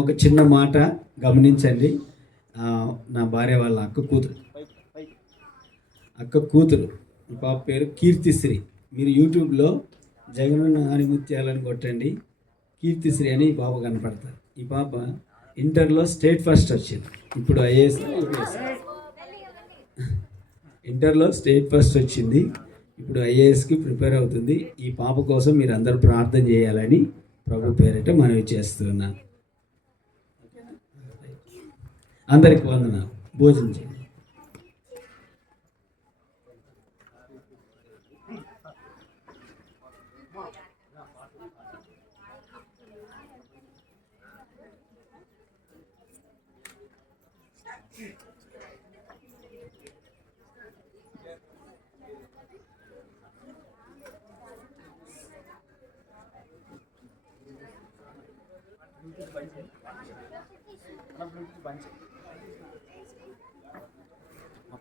ఒక చిన్న మాట గమనించండి. నా భార్య వాళ్ళ అక్క కూతురు ఈ పాప పేరు కీర్తిశ్రీ. మీరు యూట్యూబ్లో జగనన్న ఆనిముత్యాలని కొట్టండి, కీర్తిశ్రీ అని ఈ పాప కనపడతారు. ఈ పాప ఇంటర్లో స్టేట్ ఫస్ట్ వచ్చింది. ఇప్పుడు ఐఏఎస్, ఇంటర్లో స్టేట్ ఫస్ట్ వచ్చింది. ఇప్పుడు ఐఏఎస్కి ప్రిపేర్ అవుతుంది. ఈ పాప కోసం మీరు అందరూ ప్రార్థన చేయాలని ప్రభు పేరిట మనవి చేస్తున్నాను. అందరికి వందనాలు. భోజనం చేయండి. బంద్ చేయి.